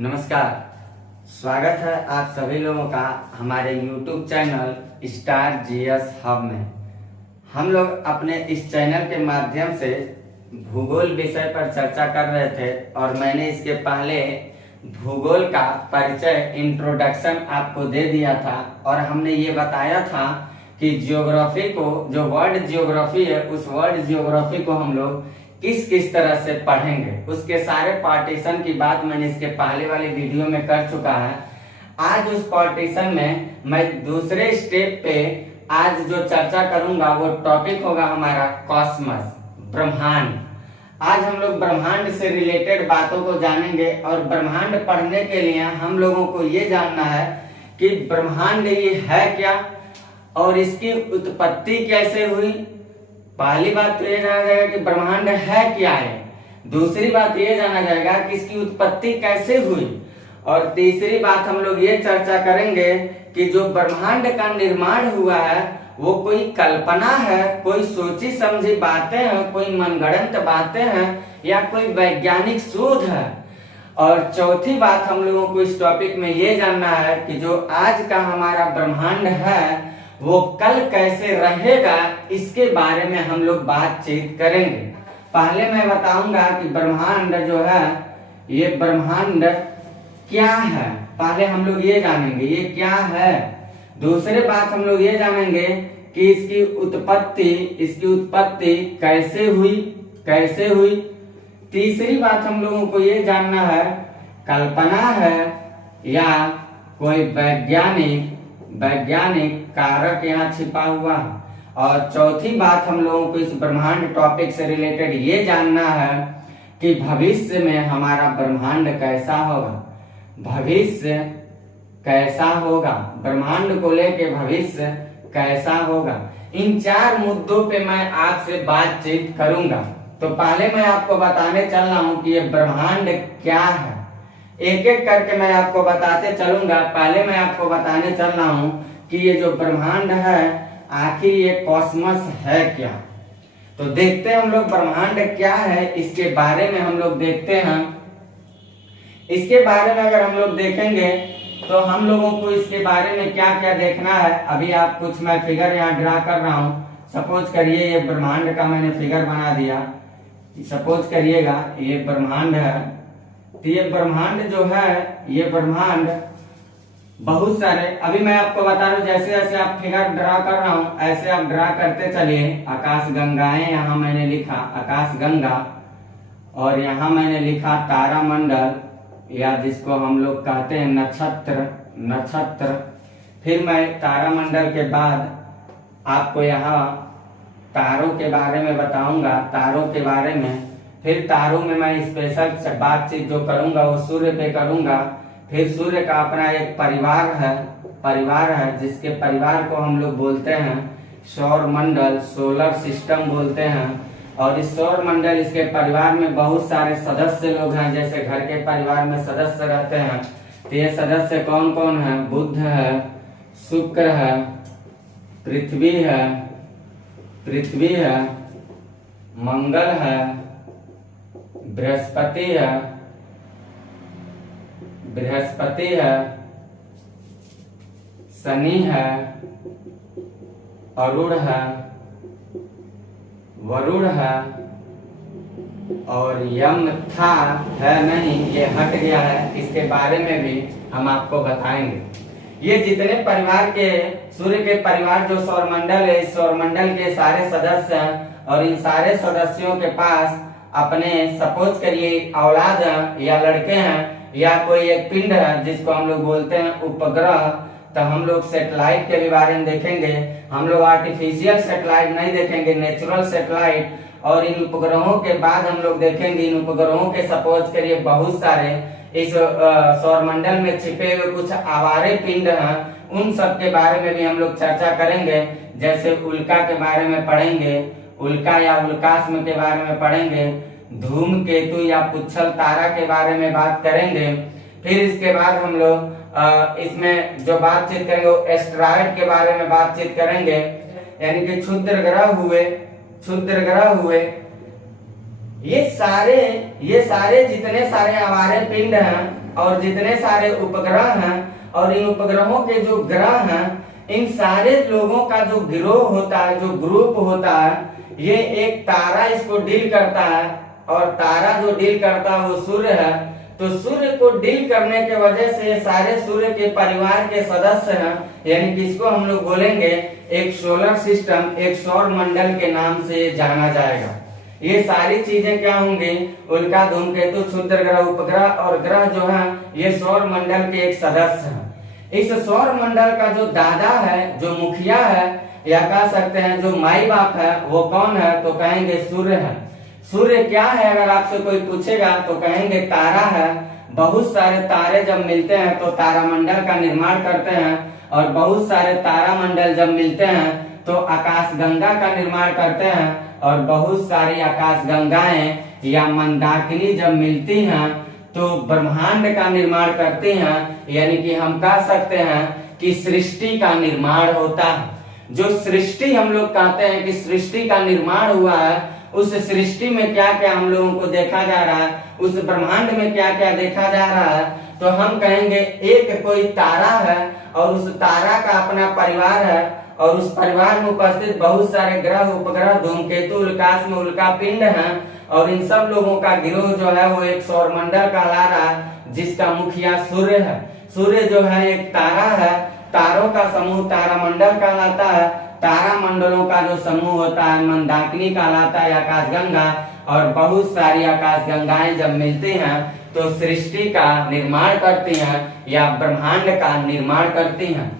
नमस्कार। स्वागत है आप सभी लोगों का हमारे YouTube channel star GS hub में। हम लोग अपने इस चैनल के माध्यम से भूगोल विषय पर चर्चा कर रहे थे और मैंने इसके पहले भूगोल का परिचय इंट्रोडक्शन आपको दे दिया था और हमने ये बताया था कि ज्योग्राफी को, जो वर्ल्ड ज्योग्राफी है, उस वर्ल्ड ज्योग्राफी को हम लोग किस किस तरह से पढ़ेंगे, उसके सारे पार्टीशन की बात मैंने इसके पहले वाले वीडियो में कर चुका है। आज उस पार्टीशन में मैं दूसरे स्टेप पे आज जो चर्चा करूंगा वो टॉपिक होगा हमारा कॉस्मस, ब्रह्मांड। आज हम लोग ब्रह्मांड से रिलेटेड बातों को जानेंगे और ब्रह्मांड पढ़ने के लिए हम लोगों को ये जानना है कि ब्रह्मांड ये है क्या और इसकी उत्पत्ति कैसे हुई। पहली बात तो ये जाना जाएगा कि ब्रह्मांड है क्या है, दूसरी बात ये जाना जाएगा कि इसकी उत्पत्ति कैसे हुई और तीसरी बात हम लोग ये चर्चा करेंगे कि जो ब्रह्मांड का निर्माण हुआ है वो कोई कल्पना है, कोई सोची समझी बातें हैं, कोई मनगढ़ंत बातें हैं या कोई वैज्ञानिक शोध है। और चौथी बात हम लोगों को इस टॉपिक में ये जानना है कि जो आज का हमारा ब्रह्मांड है वो कल कैसे रहेगा, इसके बारे में हम लोग बातचीत करेंगे। पहले मैं बताऊंगा कि ब्रह्मांड जो है ये ब्रह्मांड क्या है, पहले हम लोग ये जानेंगे ये क्या है। दूसरी बात हम लोग ये जानेंगे कि इसकी उत्पत्ति कैसे हुई। तीसरी बात हम लोगों को ये जानना है कल्पना है या कोई वैज्ञानिक कारक यहाँ छिपा हुआ है। और चौथी बात हम लोगों को इस ब्रह्मांड टॉपिक से रिलेटेड ये जानना है कि भविष्य में हमारा ब्रह्मांड कैसा होगा, भविष्य कैसा होगा, ब्रह्मांड को लेके भविष्य कैसा होगा। इन चार मुद्दों पे मैं आपसे बातचीत करूंगा। तो पहले मैं आपको बताने चल रहा हूँ कि ये ब्रह्मांड क्या है, एक एक करके मैं आपको बताते चलूंगा। पहले मैं आपको बताने चल रहा हूँ कि ये जो ब्रह्मांड है आखिर ये कॉस्मस है क्या। तो देखते हैं हम लोग ब्रह्मांड क्या है, इसके बारे में हम लोग देखते हैं। इसके बारे में अगर हम लोग देखेंगे तो हम लोगों को इसके बारे में क्या क्या देखना है। अभी आप कुछ मैं फिगर यहाँ ड्रा कर रहा हूँ। सपोज करिए ये ब्रह्मांड का मैंने फिगर बना दिया। सपोज करिएगा ये ब्रह्मांड है, तो ये ब्रह्मांड जो है ये ब्रह्मांड बहुत सारे, अभी मैं आपको बता रहा हूँ जैसे जैसे आप फिगर ड्रा कर रहा हूँ ऐसे आप ड्रा करते चलिए। आकाश गंगाएं यहाँ मैंने लिखा आकाश गंगा, और यहाँ मैंने लिखा तारामंडल या जिसको हम लोग कहते हैं नक्षत्र। फिर मैं तारामंडल के बाद आपको यहाँ तारों के बारे में बताऊंगा, तारों के बारे में। फिर तारों में मैं स्पेशल बातचीत जो करूंगा वो सूर्य पे करूंगा। फिर सूर्य का अपना एक परिवार है जिसके परिवार को हम लोग बोलते हैं सौर मंडल, सोलर सिस्टम बोलते हैं। और इस सौर मंडल, इसके परिवार में बहुत सारे सदस्य लोग हैं। जैसे घर के परिवार में सदस्य रहते हैं, तो ये सदस्य कौन कौन है? बुध है, शुक्र है, पृथ्वी है, मंगल है, बृहस्पति है, शनि है, अरुण है, वरुण है और यम था, है नहीं, ये हट गया है। इसके बारे में भी हम आपको बताएंगे। ये जितने परिवार के, सूर्य के परिवार जो सौरमंडल है, इस सौरमंडल के सारे सदस्य हैं और इन सारे सदस्यों के पास अपने सपोज करिए औलाद या लड़के हैं या कोई एक पिंड है जिसको हम लोग बोलते हैं उपग्रह। तो हम लोग सैटेलाइट के भी बारे में देखेंगे। हम लोग आर्टिफिशियल सैटेलाइट नहीं देखेंगे, नेचुरल सैटेलाइट। और इन उपग्रहों के बाद हम लोग देखेंगे इन उपग्रहों के सपोज करिए बहुत सारे इस सौरमंडल में छिपे हुए कुछ आवारे पिंड हैं, उन सब के बारे में भी हम लोग चर्चा करेंगे। जैसे उल्का के बारे में पढ़ेंगे, उल्का या उल्कास्म के बारे में पढ़ेंगे, धूमकेतु या पुच्छल तारा के बारे में बात करेंगे। फिर इसके बाद हम लोग इसमें जो बातचीत करेंगे वो एस्टेरॉयड के बारे में बातचीत करेंगे, यानी कि क्षुद्र ग्रह हुए। ये सारे जितने सारे आवारे पिंड हैं और जितने सारे उपग्रह हैं और इन उपग्रहों के जो ग्रह हैं, इन सारे लोगों का जो गिरोह होता है, जो ग्रुप होता है, ये एक तारा इसको डील करता है और तारा जो डील करता है वो सूर्य है। तो सूर्य को डील करने के वजह से सारे सूर्य के परिवार के सदस्य हैं, यानी कि इसको हम लोग बोलेंगे एक सोलर सिस्टम, एक सौर मंडल के नाम से जाना जाएगा। ये सारी चीजें क्या होंगी, उल्का, धूमकेतु, क्षुद्र ग्रह, उपग्रह और ग्रह जो है ये सौर मंडल के एक सदस्य हैं। इस सौर मंडल का जो दादा है, जो मुखिया है, या कह सकते हैं जो माई बाप है, वो कौन है, तो कहेंगे सूर्य है। सूर्य क्या है अगर आपसे कोई पूछेगा तो कहेंगे तारा है। बहुत सारे तारे जब मिलते हैं तो तारामंडल का निर्माण करते हैं, और बहुत सारे तारामंडल जब मिलते हैं तो आकाशगंगा का निर्माण करते हैं, और बहुत सारी आकाशगंगाएं या मंदाकिनी जब मिलती हैं तो ब्रह्मांड का निर्माण करती हैं। यानी कि हम कह सकते हैं कि सृष्टि का निर्माण होता है। जो सृष्टि हम लोग कहते हैं कि सृष्टि का निर्माण हुआ है, उस सृष्टि में क्या क्या हम लोगों को देखा जा रहा है, उस ब्रह्मांड में क्या क्या देखा जा रहा है, तो हम कहेंगे एक कोई तारा है और उस तारा का अपना परिवार है, और उस परिवार में उपस्थित बहुत सारे ग्रह, उपग्रह, धूमकेतु, उल्काश में उल्का पिंड हैं, और इन सब लोगों का गिरोह जो है वो एक सौरमंडल कहला रहा है, जिसका मुखिया सूर्य है। सूर्य जो है एक तारा है, तारों का समूह तारामंडल कहलाता है। तारा मंडलों का जो समूह होता है मंदाकिनी कहलाता है, आकाशगंगा, और बहुत सारी आकाशगंगाएं जब मिलती हैं तो सृष्टि का निर्माण करती हैं या ब्रह्मांड का निर्माण करती हैं।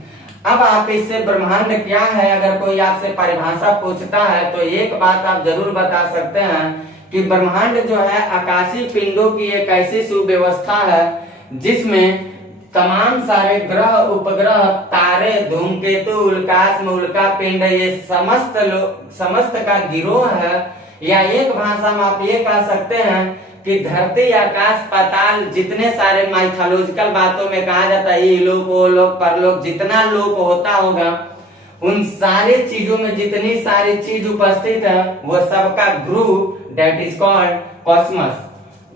अब आप इससे ब्रह्मांड क्या है अगर कोई आपसे परिभाषा पूछता है तो एक बात आप जरूर बता सकते हैं कि ब्रह्मांड जो है आकाशीय पिंडों की एक ऐसी सुव्यवस्था है जिसमें तमाम सारे ग्रह, उपग्रह, तारे, धूमकेतु, उल्काश में उल्का पिंड, ये समस्त का गिरोह है। या एक भाषा में आप ये कह सकते हैं कि धरती, आकाश, पाताल, जितने सारे माइथोलॉजिकल बातों में कहा जाता है, ये लोक, वो लोक, परलोक, जितना लोक होता होगा, उन सारी चीजों में जितनी सारी चीज उपस्थित है वो सबका group, that is called cosmos.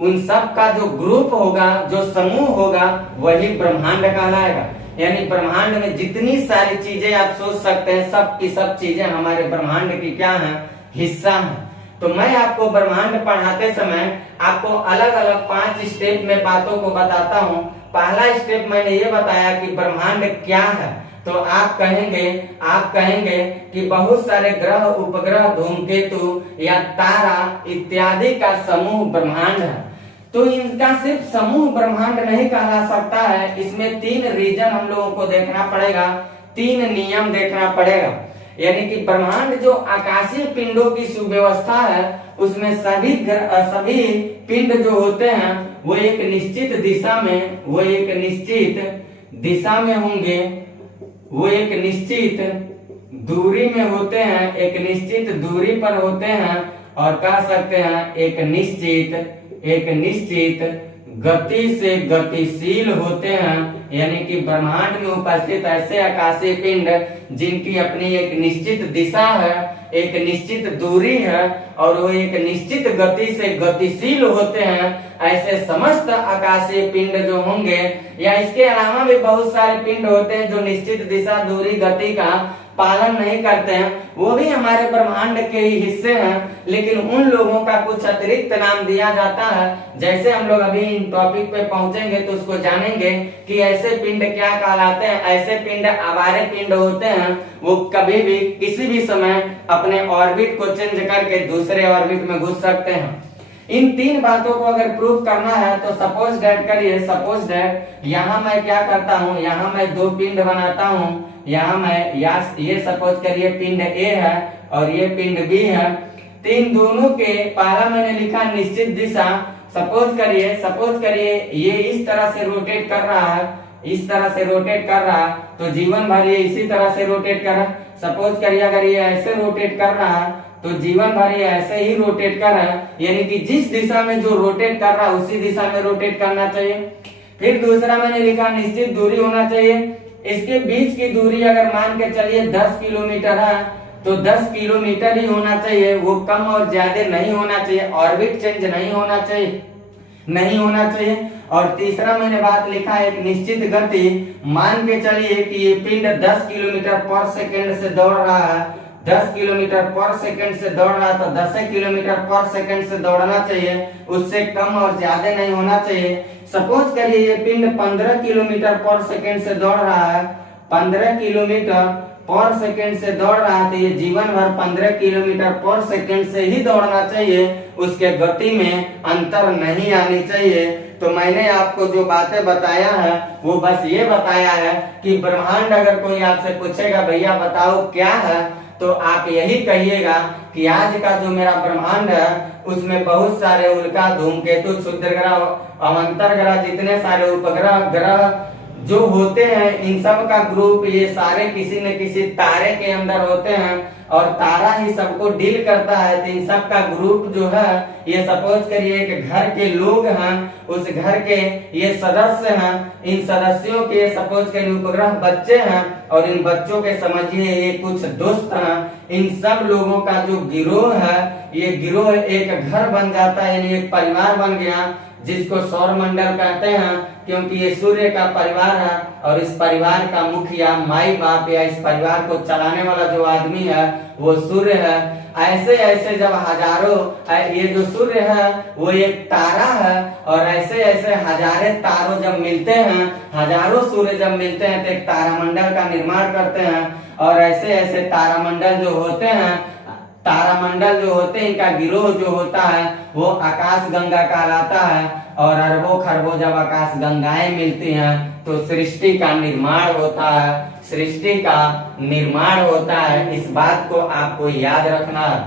उन सब का जो ग्रुप होगा, जो समूह होगा, वही ब्रह्मांड कहलाएगा। यानी ब्रह्मांड में जितनी सारी चीजें आप सोच सकते हैं, सब की सब चीजें हमारे ब्रह्मांड की क्या है, हिस्सा है। तो मैं आपको ब्रह्मांड पढ़ाते समय आपको अलग अलग 5 स्टेप में बातों को बताता हूँ। पहला स्टेप मैंने ये बताया कि ब्रह्मांड क्या है, तो आप कहेंगे कि बहुत सारे ग्रह, उपग्रह, धूमकेतु या तारा इत्यादि का समूह ब्रह्मांड है। तो इनका सिर्फ समूह ब्रह्मांड नहीं कहला सकता है, इसमें 3 रीजन हम लोगों को देखना पड़ेगा, 3 नियम देखना पड़ेगा। यानी कि ब्रह्मांड जो आकाशीय पिंडों की सुव्यवस्था है उसमें सभी पिंड जो होते हैं वो एक निश्चित दिशा में होंगे, वो एक निश्चित दूरी में होते हैं, एक निश्चित दूरी पर होते हैं, और कह सकते हैं एक निश्चित गति से गतिशील होते हैं। यानी कि ब्रह्मांड में उपस्थित ऐसे आकाशीय पिंड जिनकी अपनी एक निश्चित दिशा है, एक निश्चित दूरी है, और वो एक निश्चित गति से गतिशील होते हैं, ऐसे समस्त आकाशीय पिंड जो होंगे, या इसके अलावा भी बहुत सारे पिंड होते हैं जो निश्चित दिशा, दूरी, गति का पालन नहीं करते हैं, वो भी हमारे ब्रह्मांड के ही हिस्से हैं, लेकिन उन लोगों का कुछ अतिरिक्त नाम दिया जाता है। जैसे हम लोग अभी इन टॉपिक पे पहुंचेंगे तो उसको जानेंगे कि ऐसे पिंड क्या कहलाते हैं। ऐसे पिंड आवारे पिंड होते हैं, वो कभी भी किसी भी समय अपने ऑर्बिट को चेंज करके दूसरे ऑर्बिट में घुस सकते हैं। इन 3 बातों को अगर प्रूव करना है तो सपोज दैट यहाँ मैं क्या करता हूँ, यहाँ मैं 2 पिंड बनाता हूँ। यहाँ मैं ये सपोज करिए पिंड ए है और ये पिंड बी है। तीन दोनों के पहला मैंने लिखा निश्चित दिशा। सपोज करिए ये इस तरह से रोटेट कर रहा है, इस तरह से रोटेट कर रहा है, तो जीवन भर ये इसी तरह से रोटेट कर रहा है। सपोज करिए अगर ये ऐसे रोटेट कर रहा है तो जीवन भर ये ऐसे ही रोटेट कर रहा है, यानी कि जिस दिशा में जो रोटेट कर रहा है उसी दिशा में रोटेट करना चाहिए। फिर दूसरा मैंने लिखा निश्चित दूरी होना चाहिए। इसके बीच की दूरी अगर मान के चलिए 10 किलोमीटर है तो 10 किलोमीटर ही होना चाहिए, वो कम और ज्यादा नहीं होना चाहिए, ऑर्बिट चेंज नहीं होना चाहिए। नहीं होना चाहिए। और तीसरा मैंने बात लिखा है एक निश्चित गति, मान के चलिए कि ये पिंड 10 किलोमीटर पर सेकंड से दौड़ रहा है, 10 किलोमीटर पर सेकंड से दौड़ रहा है तो 10 किलोमीटर पर सेकंड से दौड़ना चाहिए, उससे कम और ज्यादा नहीं होना चाहिए। सपोज करिए ये पिंड 15 किलोमीटर पर सेकंड से दौड़ रहा है, 15 किलोमीटर पर सेकंड से दौड़ रहा है तो ये जीवन भर 15 किलोमीटर पर सेकंड से ही दौड़ना चाहिए, उसके गति में अंतर नहीं आनी चाहिए। तो मैंने आपको जो बातें बताया है वो बस ये बताया है कि ब्रह्मांड अगर कोई आपसे पूछेगा भैया बताओ क्या है, तो आप यही कहिएगा कि आज का जो मेरा ब्रह्मांड है उसमें बहुत सारे उल्का, धूमकेतु, क्षुद्र ग्रह, अवंतर ग्रह, जितने सारे उपग्रह ग्रह जो होते हैं इन सब का ग्रुप, ये सारे किसी न किसी तारे के अंदर होते हैं और तारा ही सबको डील करता है। तो इन सब का ग्रुप जो है ये सपोज करिए एक घर के लोग हैं, उस घर के ये सदस्य हैं, इन सदस्यों के सपोज करिए उपग्रह बच्चे हैं और इन बच्चों के समझिए ये कुछ दोस्त हैं। इन सब लोगों का जो गिरोह है, ये गिरोह एक घर बन जाता है, यानी एक परिवार बन गया जिसको सौर मंडल कहते हैं, क्योंकि ये सूर्य का परिवार है और इस परिवार का मुखिया, माई बाप या इस परिवार को चलाने वाला जो आदमी है वो सूर्य है। ऐसे ऐसे जब हजारों, ये जो सूर्य है वो एक तारा है और ऐसे ऐसे हजारे तारों जब मिलते हैं, हजारों सूर्य जब मिलते हैं तो एक तारामंडल का निर्माण करते हैं। और ऐसे ऐसे तारामंडल जो होते हैं, तारामंडल जो होते हैं इनका गिरोह जो होता है वो आकाश गंगा कहलाता है। और अरबों खरबों जब आकाश गंगाएं मिलती हैं तो सृष्टि का निर्माण होता है, सृष्टि का निर्माण होता है। इस बात को आपको याद रखना है।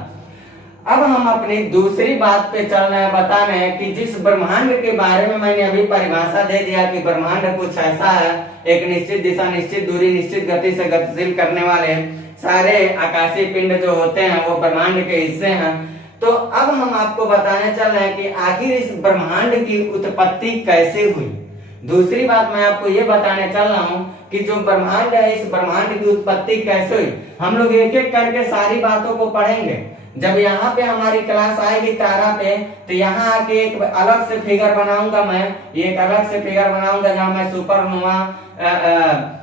अब हम अपनी दूसरी बात पे चल रहे हैं, बता रहे हैं कि जिस ब्रह्मांड के बारे में मैंने अभी परिभाषा दे दिया कि ब्रह्मांड कुछ ऐसा है, एक निश्चित दिशा, निश्चित दूरी, निश्चित गति से गतिशील करने वाले सारे आकाशीय पिंड जो होते हैं वो ब्रह्मांड के हिस्से हैं। तो अब हम आपको बताने चल रहे हैं कि आखिर इस ब्रह्मांड की उत्पत्ति कैसे हुई। दूसरी बात मैं आपको ये बताने चल रहा हूँ कि जो ब्रह्मांड है इस ब्रह्मांड की उत्पत्ति कैसे हुई। हम लोग एक एक करके सारी बातों को पढ़ेंगे। जब यहाँ पे हमारी क्लास आएगी तारा पे तो यहाँ आके एक अलग से फिगर बनाऊंगा, मैं एक अलग से फिगर बनाऊंगा जहाँ मैं सुपरनोवा,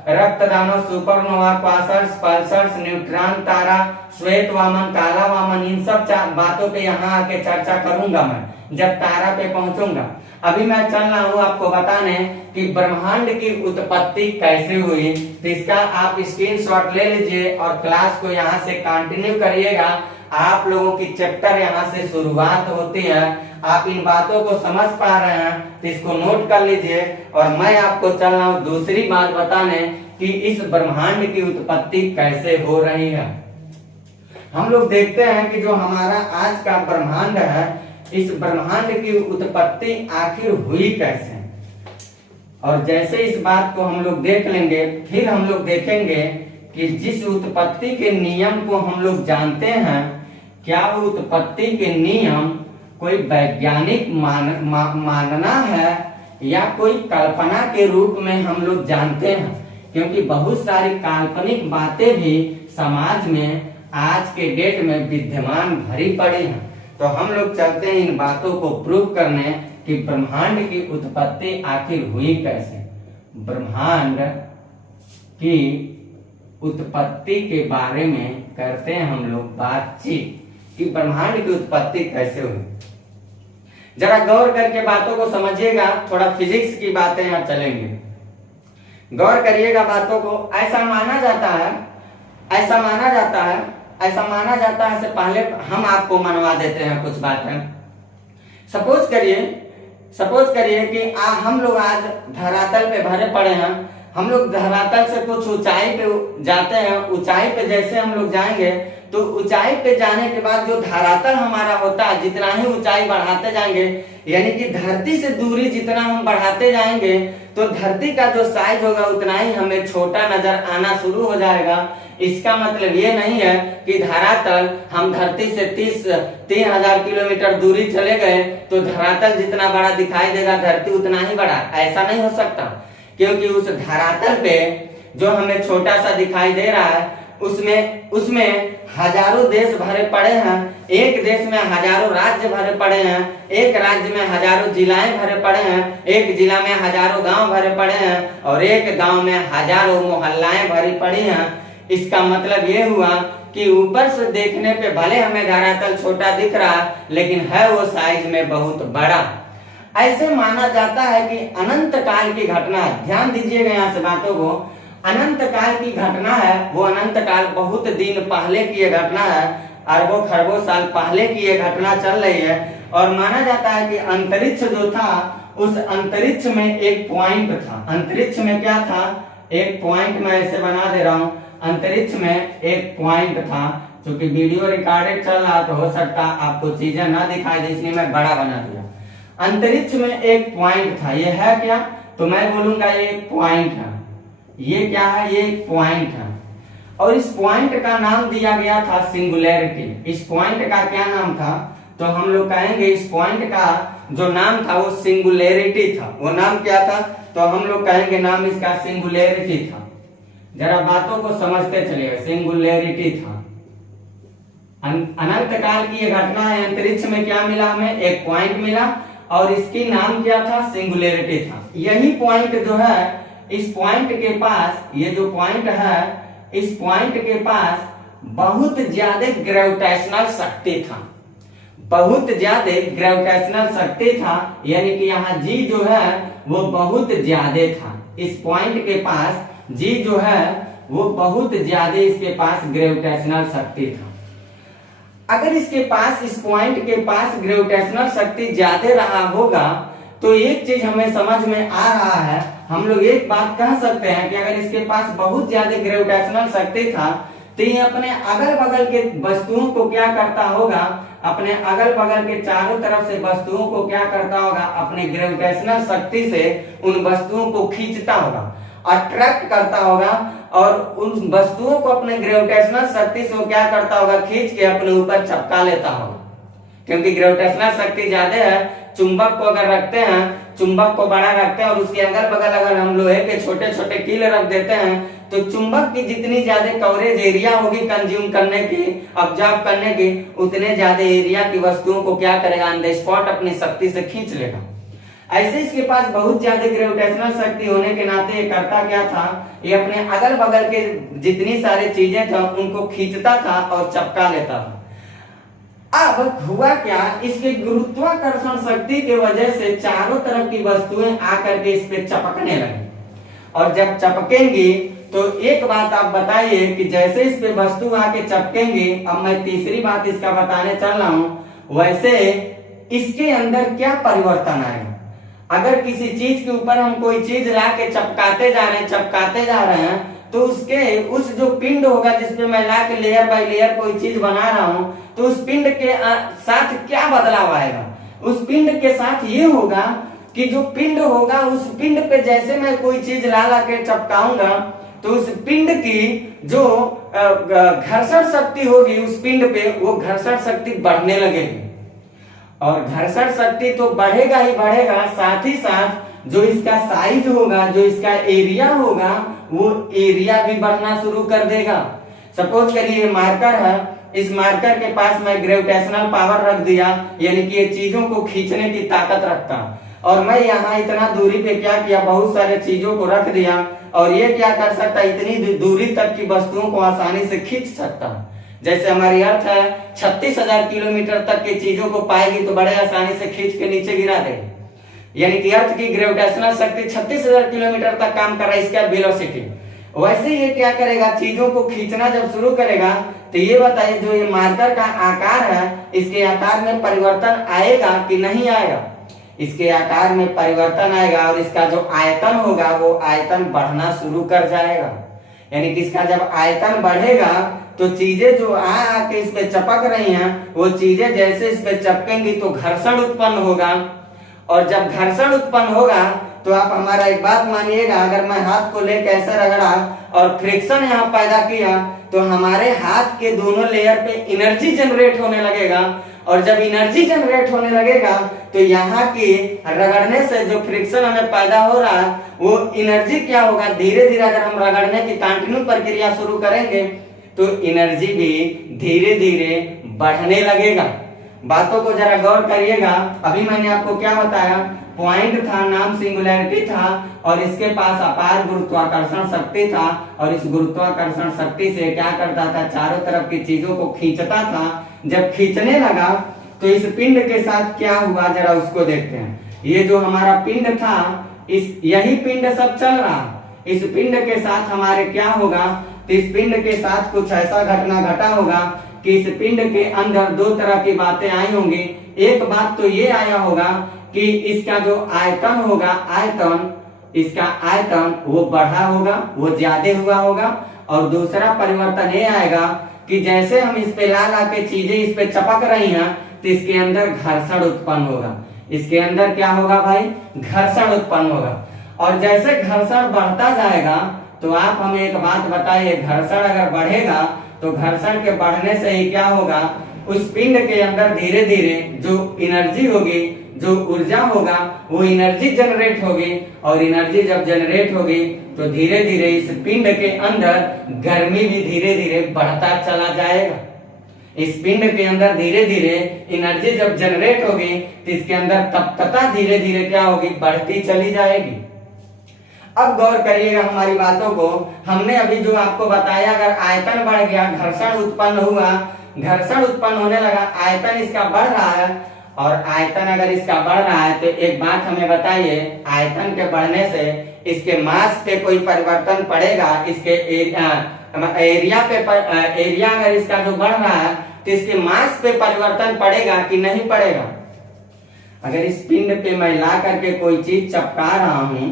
रक्तदानव, सुपरनोवा, क्वासर्स, पल्सर्स, न्यूट्रॉन तारा, श्वेत वामन, काला वामन, इन सब बातों पे यहाँ आके चर्चा करूंगा मैं जब तारा पे पहुंचूंगा। अभी मैं चल रहा हूँ आपको बताने कि ब्रह्मांड की उत्पत्ति कैसे हुई। तो इसका आप स्क्रीनशॉट ले लीजिए और क्लास को यहाँ से कंटिन्यू करिएगा। आप लोगों की चैप्टर यहाँ से शुरुआत होती है। आप इन बातों को समझ पा रहे हैं तो इसको नोट कर लीजिए। और मैं आपको चल रहा हूँ दूसरी बात बताने कि इस ब्रह्मांड की उत्पत्ति कैसे हो रही है। हम लोग देखते हैं कि जो हमारा आज का ब्रह्मांड है, इस ब्रह्मांड की उत्पत्ति आखिर हुई कैसे। और जैसे इस बात को हम लोग देख लेंगे, फिर हम लोग देखेंगे कि जिस उत्पत्ति के नियम को हम लोग जानते हैं, क्या वो उत्पत्ति के नियम कोई वैज्ञानिक मानना है या कोई कल्पना के रूप में हम लोग जानते हैं। क्योंकि बहुत सारी काल्पनिक बातें भी समाज में आज के डेट में विद्यमान भरी पड़ी हैं। तो हम लोग चलते हैं इन बातों को प्रूव करने कि ब्रह्मांड की उत्पत्ति आखिर हुई कैसे। ब्रह्मांड की उत्पत्ति के बारे में करते हैं हम लोग बातचीत कि ब्रह्मांड की उत्पत्ति कैसे हुई। जरा गौर करके बातों को समझिएगा, थोड़ा फिजिक्स की बातें यहाँ चलेंगे। गौर करिएगा बातों को। ऐसा माना जाता है, ऐसा माना जाता है, ऐसा माना जाता है। से पहले हम आपको मनवा देते हैं कुछ बातें। सपोज करिए कि हम लोग आज धरातल पे भरे पड़े हैं। हम लोग धरातल से कुछ ऊंचाई पे जाते हैं। ऊंचाई पे जैसे हम लोग जाएंगे तो ऊंचाई पे जाने के बाद जो धरातल हमारा होता है, जितना ही ऊंचाई बढ़ाते जाएंगे, यानी कि धरती से दूरी जितना हम बढ़ाते जाएंगे तो धरती का जो साइज होगा उतना ही हमें छोटा नजर आना शुरू हो जाएगा। इसका मतलब ये नहीं है कि धरातल, हम धरती से 3,000 किलोमीटर दूरी चले गए तो धरातल जितना बड़ा दिखाई देगा धरती उतना ही बड़ा, ऐसा नहीं हो सकता। क्योंकि उस धरातल पे जो हमें छोटा सा दिखाई दे रहा है उसमें उसमें हजारों देश भरे पड़े हैं। एक देश में हजारों राज्य भरे पड़े हैं, एक राज्य में हजारों जिलाएं भरे पड़े हैं, एक जिला में हजारों गांव भरे पड़े हैं और एक गांव में हजारों मोहल्लाएं भरी पड़ी हैं। इसका मतलब ये हुआ कि ऊपर से देखने पे भले हमें धरातल छोटा दिख रहा, लेकिन है वो साइज में बहुत बड़ा। ऐसे माना जाता है कि अनंत काल की घटना है। ध्यान दीजिएगा यहाँ से बातों को। अनंत काल की घटना है, वो अनंत काल बहुत दिन पहले की ये घटना है, अरबों खरबों साल पहले की ये घटना चल रही है। और माना जाता है कि अंतरिक्ष जो था, उस अंतरिक्ष में एक पॉइंट था। अंतरिक्ष में क्या था? एक पॉइंट मैं ऐसे बना दे रहा हूं। अंतरिक्ष में एक पॉइंट था। क्योंकि वीडियो रिकॉर्डेड चल रहा तो हो सकता आपको चीजें ना दिखाई दे, इसलिए मैं बड़ा बना दिया। अंतरिक्ष में एक पॉइंट था। ये है क्या? तो मैं बोलूंगा ये एक पॉइंट है। ये क्या है? ये एक पॉइंट है। और इस पॉइंट का नाम दिया गया था सिंगुलैरिटी। इस पॉइंट का क्या नाम था? तो हम लोग कहेंगे इस पॉइंट का जो नाम था वो सिंगुलैरिटी था। वो नाम क्या था? तो हम लोग कहेंगे नाम इसका सिंगुलैरिटी था। जरा बातों को समझते चलिए। सिंगुलैरिटी था। अनंत काल की ये घटना है। अंतरिक्ष में क्या मिला हमें? एक पॉइंट मिला और इसकी नाम क्या था? सिंगुलैरिटी था। यही पॉइंट जो है, इस पॉइंट के पास, ये जो पॉइंट है, इस पॉइंट के पास बहुत ज्यादा ग्रेविटेशनल शक्ति था। बहुत ज्यादा ग्रेविटेशनल शक्ति था, यानी कि यहाँ जी जो है वो बहुत ज्यादा था। इस पॉइंट के पास जी जो है वो बहुत ज्यादा इसके पास ग्रेविटेशनल शक्ति था। अगर इसके पास, इस पॉइंट के पास ग्रेविटेशनल शक्ति ज्यादा रहा होगा तो एक चीज हमें समझ में आ रहा है। हम लोग एक बात कह सकते हैं कि अगर इसके पास बहुत ज्यादा ग्रेविटेशनल शक्ति था तो ये अपने अगल बगल के वस्तुओं को क्या करता होगा? अपने अगल बगल के चारों तरफ से वस्तुओं को क्या करता होगा? अपने ग्रेविटेशनल शक्ति से उन वस्तुओं को खींचता होगा, अट्रैक्ट करता होगा और उन वस्तुओं को अपने ग्रेविटेशनल शक्ति से वो क्या करता होगा? खींच के अपने ऊपर चिपका लेता होगा। क्योंकि ग्रेविटेशनल शक्ति ज्यादा है। चुंबक को अगर रखते हैं, चुंबक को बड़ा रखते हैं और उसके अगल बगल अगर हम लोहे के छोटे छोटे कील रख देते हैं तो चुंबक की जितनी ज्यादा कवरेज एरिया होगी कंज्यूम करने की, ऑब्जर्व करने की, उतने ज्यादा एरिया की वस्तुओं को क्या करेगा? ऑन द स्पॉट अपनी शक्ति से खींच लेगा। ऐसे इसके पास बहुत ज्यादा ग्रेविटेशनल शक्ति होने के नाते ये करता क्या था? ये अपने अगल बगल के जितनी सारी चीजें था उनको खींचता था और चिपका लेता था। अब हुआ क्या? इसके गुरुत्वाकर्षण शक्ति की वजह से चारों तरफ की वस्तुएं आकर के इस पे चिपकने लगी। और जब चिपकेंगी तो एक बात आप बताइए कि जैसे इस पे वस्तु आके चिपकेंगी, अब मैं तीसरी बात इसका बताने चल रहा हूं, वैसे इसके अंदर क्या परिवर्तन आएगा? अगर किसी चीज के ऊपर हम कोई चीज ला के चिपकाते जा रहे हैं तो उसके उस जो पिंड होगा जिसपे मैं ला के लेयर बाय लेयर कोई चीज बना रहा हूं, तो उस पिंड के साथ क्या बदलाव आएगा? उस पिंड के साथ ये होगा कि जो पिंड होगा उस पिंड पे जैसे मैं कोई चीज ला के चिपकाऊंगा तो उस पिंड की जो घर्षण शक्ति होगी उस पिंड पे, वो घर्षण शक्ति बढ़ने लगेगी। और घर्षण शक्ति तो बढ़ेगा ही बढ़ेगा, साथ ही साथ जो इसका साइज होगा, जो इसका एरिया होगा, वो एरिया भी बढ़ना शुरू कर देगा। सपोज करिए मार्कर है, इस मार्कर के पास मैं ग्रेविटेशनल पावर रख दिया, यानी कि ये चीजों को खींचने की ताकत रखता, और मैं यहाँ इतना दूरी पे क्या किया? बहुत सारे चीजों को रख दिया और ये क्या कर सकता? इतनी दूरी तक की वस्तुओं को आसानी से खींच सकता। जैसे हमारी अर्थ है 36,000 किलोमीटर तक की चीजों को पाएगी तो बड़े आसानी से खींच के नीचे गिरा देगी। यानी कि अर्थ की ग्रेविटेशनल शक्ति 36,000 किलोमीटर तक काम कर रहा है, इसका वेलोसिटी। वैसे ये क्या करेगा? चीजों को खींचना जब शुरू करेगा तो ये बताइए जो ये मार्कर का आकार है, इसके आकार में परिवर्तन आएगा कि नहीं आएगा? इसके आकार में परिवर्तन आएगा और इसका जो आयतन होगा वो आयतन बढ़ना शुरू कर जाएगा। यानी कि इसका जब आयतन बढ़ेगा तो चीजें जो आके इस पे चिपक रही हैं वो चीजें जैसे इस पे चिपकेंगी तो घर्षण उत्पन्न होगा, और जब घर्षण उत्पन्न होगा तो आप हमारा एक बात मानिएगा, अगर मैं हाथ को लेकर ऐसे रगड़ा और फ्रिक्शन यहाँ पैदा किया तो हमारे हाथ के दोनों लेयर पे एनर्जी जनरेट होने लगेगा, और जब एनर्जी जनरेट होने लगेगा तो यहाँ की रगड़ने से जो फ्रिक्शन हमें पैदा हो रहा है वो एनर्जी क्या होगा? धीरे धीरे अगर हम रगड़ने की कंटिन्यू प्रक्रिया शुरू करेंगे तो एनर्जी भी धीरे धीरे बढ़ने लगेगा। बातों को जरा गौर करिएगा। अभी मैंने आपको क्या बताया, पॉइंट था, नाम सिंगुलैरिटी था और इसके पास अपार गुरुत्वाकर्षण शक्ति था और इस गुरुत्वाकर्षण शक्ति से क्या करता था, चारों तरफ की चीजों को खींचता था। जब खींचने लगा तो इस पिंड के साथ क्या हुआ, जरा उसको देखते हैं। ये जो हमारा पिंड था, इस यही पिंड सब चल रहा, इस पिंड के साथ हमारे क्या होगा, तो इस पिंड के साथ कुछ ऐसा घटना घटा होगा कि इस पिंड के अंदर दो तरह की बातें आई होंगी। एक बात तो ये आया होगा कि इसका जो आयतन होगा, इसका आयतन वो बढ़ा होगा, वो ज्यादा हुआ होगा। और दूसरा परिवर्तन ये आएगा कि जैसे हम इस पे ला के चीजें इस पे चपक रही हैं तो इसके अंदर घर्षण उत्पन्न होगा। इसके अंदर क्या होगा भाई, घर्षण उत्पन्न होगा। और जैसे घर्षण बढ़ता जाएगा तो आप हमें एक बात बताइए, घर्षण अगर बढ़ेगा तो घर्षण के बढ़ने से ही क्या होगा, उस पिंड के अंदर धीरे धीरे जो एनर्जी होगी, जो ऊर्जा होगा, वो एनर्जी जनरेट होगी। और एनर्जी जब जनरेट होगी तो धीरे धीरे इस पिंड के अंदर गर्मी भी धीरे धीरे बढ़ता चला जाएगा। इस पिंड के अंदर धीरे धीरे एनर्जी जब जनरेट होगी तो इसके अंदर तप्तता धीरे धीरे क्या होगी, बढ़ती चली जाएगी। अब गौर करिएगा हमारी बातों को। हमने अभी जो आपको बताया, अगर आयतन बढ़ गया, घर्षण उत्पन्न हुआ, घर्षण उत्पन्न होने लगा, आयतन इसका बढ़ रहा है। और आयतन अगर इसका बढ़ रहा है तो एक बात हमें बताइए, आयतन के बढ़ने से इसके मास पे कोई परिवर्तन पड़ेगा, इसके एरिया अगर इसका जो बढ़ रहा है तो इसके मास पे परिवर्तन पड़ेगा कि नहीं पड़ेगा। अगर इस पिंड पे मैं ला करके कोई चीज चपका रहा हूं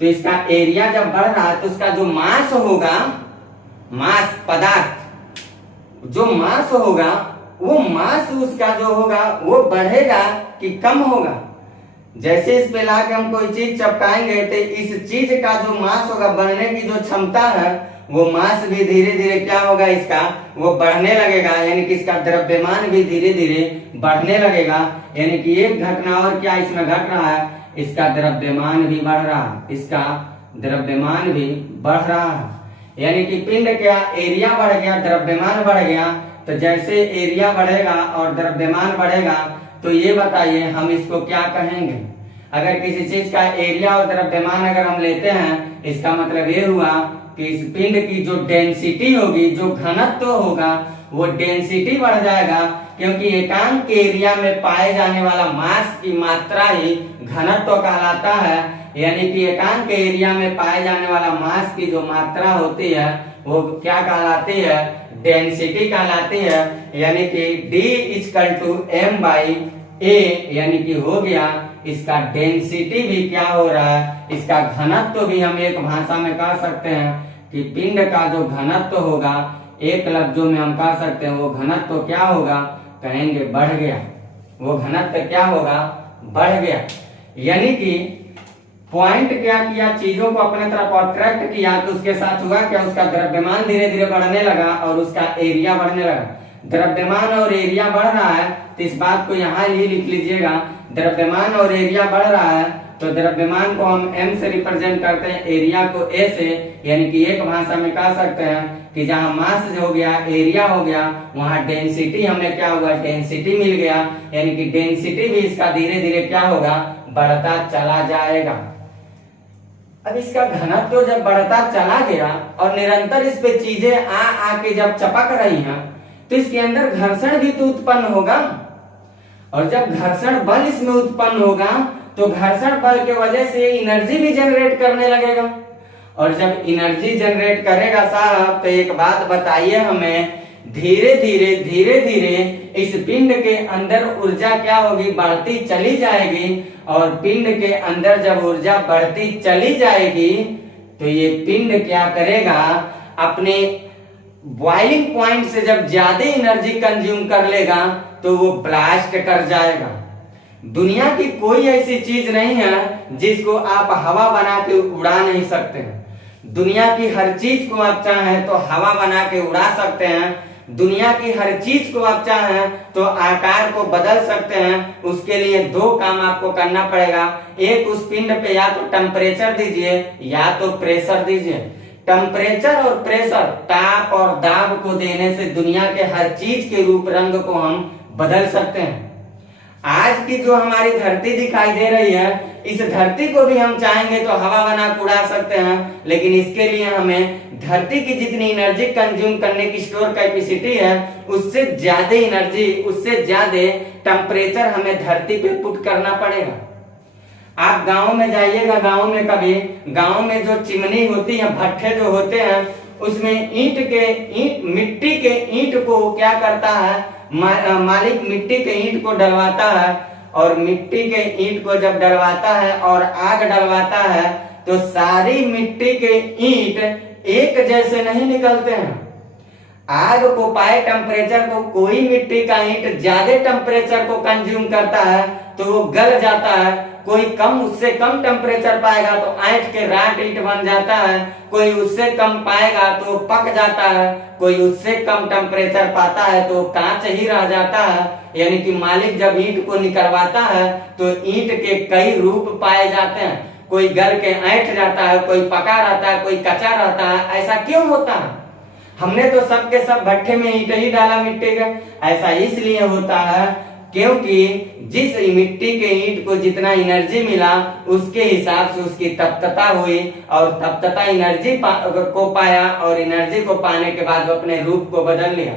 तो इसका एरिया जब बढ़ रहा है तो उसका जो मास होगा, मास पदार्थ जो मास होगा, वो मास उसका जो होगा वो बढ़ेगा कि कम होगा। जैसे इस पे लाके हम कोई चीज चपकाएंगे तो इस चीज का जो मास होगा, बढ़ने की जो क्षमता है, वो मास भी धीरे धीरे क्या होगा, इसका वो बढ़ने लगेगा। यानी कि इसका द्रव्यमान भी धीरे धीरे बढ़ने लगेगा। यानी कि एक घटना और क्या इसमें घट रहा है, इसका द्रव्यमान भी बढ़ रहा है, इसका द्रव्यमान भी बढ़ रहा है। यानी कि पिंड का एरिया बढ़ गया, द्रव्यमान बढ़ गया। तो जैसे एरिया बढ़ेगा और द्रव्यमान बढ़ेगा तो ये बताइए हम इसको क्या कहेंगे। अगर किसी चीज का एरिया और द्रव्यमान अगर हम लेते हैं, इसका मतलब ये हुआ कि इस पिंड की जो डेंसिटी होगी, जो घनत्व होगा, वो डेंसिटी बढ़ जाएगा। क्योंकि एकांक एरिया में पाए जाने वाला मास की मात्रा ही घनत्व कहलाता है। यानी कि एकांक एरिया में पाए जाने वाला मास की जो मात्रा होती है वो क्या कहलाती है, डेंसिटी कहलाती है। यानी कि D=m/a, यानी कि हो गया इसका डेंसिटी भी क्या हो रहा है, इसका घनत्व भी हम एक भाषा में कह सकते हैं कि पिंड का जो घनत्व होगा, एक लफ्जों में हम कह सकते हैं वो घनत्व क्या होगा, कहेंगे बढ़ गया। वो घनत्व क्या होगा, बढ़ गया। यानी कि पॉइंट क्या किया, चीजों को अपने तरफ अट्रैक्ट किया तो उसके साथ हुआ क्या, उसका द्रव्यमान धीरे धीरे बढ़ने लगा और उसका एरिया बढ़ने लगा। द्रव्यमान और एरिया बढ़ रहा है तो इस बात को यहाँ ही लिख लीजिएगा, द्रव्यमान और एरिया बढ़ रहा है तो द्रव्यमान को हम m से रिप्रेजेंट करते हैं, एरिया को a से। यानी कि एक भाषा में कह सकते हैं कि जहां मास हो गया, एरिया हो गया, वहां डेंसिटी हमें क्या हुआ, डेंसिटी मिल गया। यानी कि डेंसिटी भी इसका धीरे धीरे क्या होगा, बढ़ता चला जाएगा। अब इसका घनत्व जब बढ़ता चला गया और निरंतर इस पे चीजें आके जब चपक रही हैं तो इसके अंदर घर्षण भी तो उत्पन्न होगा। और जब घर्षण बल इसमें उत्पन्न होगा तो घर्षण बल के वजह से एनर्जी भी जनरेट करने लगेगा। और जब एनर्जी जनरेट करेगा साहब तो एक बात बताइए हमें, धीरे धीरे इस पिंड के अंदर ऊर्जा क्या होगी, बढ़ती चली जाएगी। और पिंड के अंदर जब ऊर्जा बढ़ती चली जाएगी तो ये पिंड क्या करेगा, अपने बॉइलिंग पॉइंट से जब ज्यादा एनर्जी कंज्यूम कर लेगा तो वो ब्लास्ट कर जाएगा। दुनिया की कोई ऐसी चीज नहीं है जिसको आप हवा बना के उड़ा नहीं सकते हैं। दुनिया की हर चीज को आप चाहें तो हवा बना के उड़ा सकते हैं। दुनिया की हर चीज को आप चाहें तो आकार को बदल सकते हैं। उसके लिए दो काम आपको करना पड़ेगा, एक उस पिंड पे या तो टेम्परेचर दीजिए या तो प्रेशर दीजिए। टेम्परेचर और प्रेशर, ताप और दाब को देने से दुनिया के हर चीज के रूप रंग को हम बदल सकते हैं। आज की जो हमारी धरती दिखाई दे रही है, इस धरती को भी हम चाहेंगे तो हवा बना उड़ा सकते हैं, लेकिन इसके लिए हमें धरती की जितनी एनर्जी कंज्यूम करने की स्टोर कैपेसिटी है, उससे ज्यादा एनर्जी, उससे ज्यादा टेम्परेचर हमें धरती पे पुट करना पड़ेगा। आप गांव में जाइएगा, गांव में कभी गांव में जो चिमनी होती है, भट्ठे जो होते हैं, उसमें मिट्टी के ईंट को क्या करता है, मालिक मिट्टी के ईंट को डलवाता है, और मिट्टी के ईंट को जब डलवाता है और आग डलवाता है तो सारी मिट्टी के ईंट एक जैसे नहीं निकलते हैं। आग को पाए टेम्परेचर को कोई मिट्टी का ईंट ज्यादा टेम्परेचर को कंज्यूम करता है तो वो गल जाता है, कोई कम, उससे कम टेम्परेचर पाएगा तो ऐंठ के राट ईंट बन जाता है, कोई उससे कम पाएगा तो पक जाता है, कोई उससे कम टेम्परेचर पाता है तो कांच ही रह जाता है। यानी कि मालिक जब ईंट को निकलवाता है तो ईंट के कई रूप पाए जाते हैं, कोई गल के ऐंठ जाता है, कोई पका रहता है, कोई कच्चा रहता है। ऐसा क्यों होता है? हमने तो सब के सब भट्ठे में ईंट ही डाला मिट्टी का। ऐसा इसलिए होता है क्योंकि जिस मिट्टी के ईंट को जितना एनर्जी मिला उसके हिसाब से उसकी तप्तता हुई, और तप्तता एनर्जी को पाया, और एनर्जी को पाने के बाद वो अपने रूप को बदल लिया।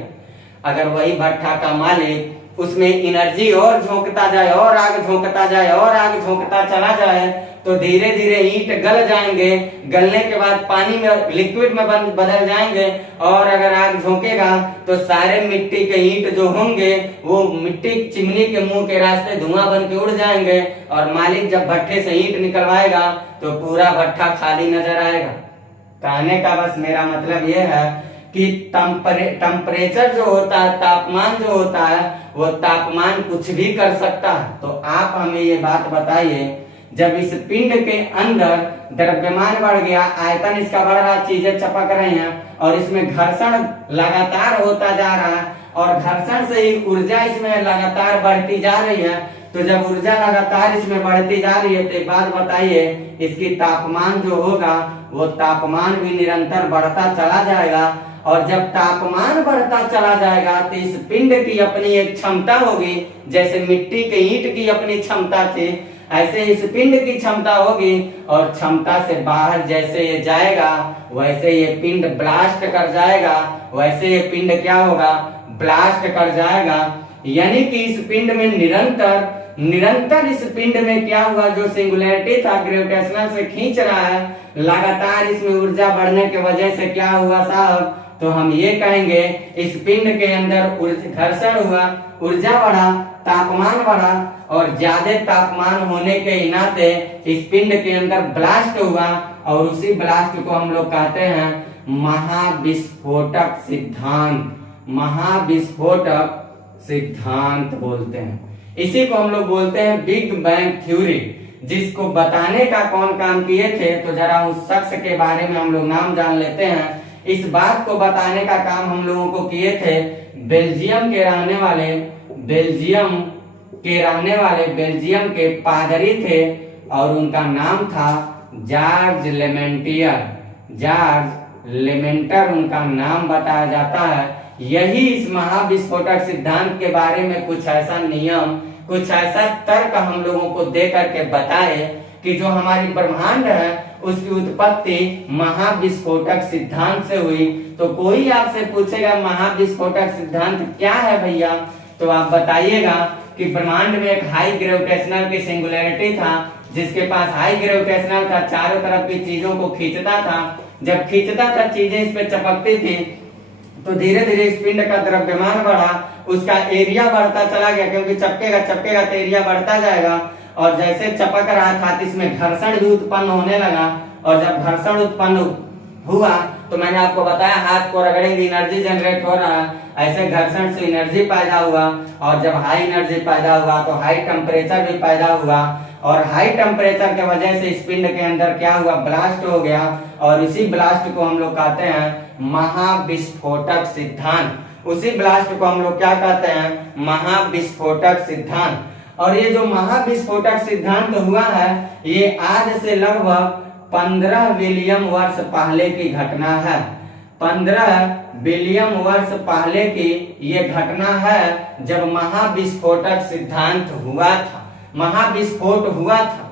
अगर वही भट्ठा का मालिक उसमें एनर्जी और झोंकता जाए, और आग झोंकता जाए, और आग झोंकता चला जाए, तो धीरे धीरे ईंट गल जाएंगे, गलने के बाद पानी में, लिक्विड में बदल जाएंगे, और अगर आग झोंकेगा तो सारे मिट्टी के ईंट जो होंगे वो मिट्टी चिमनी के मुंह के रास्ते धुआं बन के उड़ जाएंगे, और मालिक जब भट्ठे से ईंट निकलवाएगा तो पूरा भट्ठा खाली नजर आएगा। कहने का बस मेरा मतलब यह है कि टेम्परेचर जो होता है, तापमान जो होता है, वो तापमान कुछ भी कर सकता है। तो आप हमें ये बात बताइए, जब इस पिंड के अंदर द्रव्यमान बढ़ गया, आयतन इसका बढ़ रहा, चीजें चपक रही हैं, और इसमें घर्षण लगातार होता जा रहा है, और घर्षण से ही ऊर्जा इसमें लगातार बढ़ती जा रही है। तो जब ऊर्जा लगातार इसमें बढ़ती जा रही है तो एक बात बताइए, इसकी तापमान जो होगा वो तापमान भी निरंतर बढ़ता चला जाएगा, और जब तापमान बढ़ता चला जाएगा तो इस पिंड की अपनी एक क्षमता होगी, जैसे मिट्टी के ईंट की अपनी क्षमता थी, ऐसे इस पिंड की क्षमता होगी, और क्षमता से बाहर जैसे ये जाएगा वैसे ये पिंड ब्लास्ट कर जाएगा, वैसे ये पिंड क्या होगा, ब्लास्ट कर जाएगा। यानी कि इस पिंड में निरंतर इस पिंड में क्या हुआ, जो सिंगुलैरिटी था ग्रेविटेशनल से खींच रहा है, लगातार इसमें ऊर्जा बढ़ने की वजह से क्या हुआ साहब, तो हम ये कहेंगे इस पिंड के अंदर घर्षण हुआ, ऊर्जा बढ़ा, तापमान बढ़ा, और ज्यादा तापमान होने के नाते इस पिंड के अंदर ब्लास्ट हुआ, और उसी ब्लास्ट को हम लोग कहते हैं महाविस्फोटक सिद्धांत। महाविस्फोटक सिद्धांत बोलते हैं, इसी को हम लोग बोलते हैं बिग बैंग थ्योरी। जिसको बताने का कौन काम किए थे, तो जरा उस शख्स के बारे में हम लोग नाम जान लेते हैं। इस बात को बताने का काम हम लोगों को किए थे बेल्जियम के पादरी थे, और उनका नाम था जॉर्ज लेमेंटर उनका नाम बताया जाता है। यही इस महाविस्फोटक सिद्धांत के बारे में कुछ ऐसा नियम, कुछ ऐसा तर्क हम लोगों को दे करके बताए कि जो हमारी ब्रह्मांड है उसकी उत्पत्ति महाविस्फोटक सिद्धांत से हुई। तो कोई आपसे पूछेगा महाविस्फोटक सिद्धांत क्या है भैया, तो आप बताइएगा कि ब्रह्मांड में एक हाई ग्रेविटेशनल की सिंगुलैरिटी था, जिसके पास हाई ग्रेविटेशनल था, चारों तरफ की चीजों को खींचता था। जब खींचता था चीजें इस पे चपकती थी, तो धीरे धीरे इस पिंड का द्रव्यमान बढ़ा, उसका एरिया बढ़ता चला गया, क्योंकि चपकेगा तो एरिया बढ़ता जाएगा, और जैसे चपक रहा था तो इसमें घर्षण भी उत्पन्न होने लगा, और जब घर्षण उत्पन्न हुआ तो मैंने आपको बताया हाथ को रगड़ेंगे एनर्जी जनरेट हो रहा है, ऐसे घर्षण से एनर्जी पैदा हुआ, और जब हाई एनर्जी पैदा हुआ तो हाई टेम्परेचर भी पैदा हुआ, और हाई टेम्परेचर के वजह से इस पिंड के अंदर क्या हुआ, ब्लास्ट हो गया, और इसी ब्लास्ट को हम लोग कहते हैं महाविस्फोटक सिद्धांत। उसी ब्लास्ट को हम लोग क्या कहते हैं, महाविस्फोटक सिद्धांत। और ये जो महाविस्फोटक सिद्धांत हुआ है, ये आज से लगभग 15 बिलियन वर्ष पहले की घटना है। 15 बिलियन वर्ष पहले की ये घटना है जब महाविस्फोटक सिद्धांत हुआ था। महाविस्फोट हुआ था,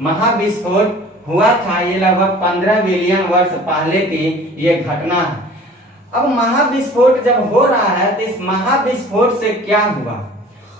महाविस्फोट हुआ था। ये लगभग 15 बिलियन वर्ष पहले की ये घटना है। अब महाविस्फोट जब हो रहा है तो इस महाविस्फोट से क्या हुआ?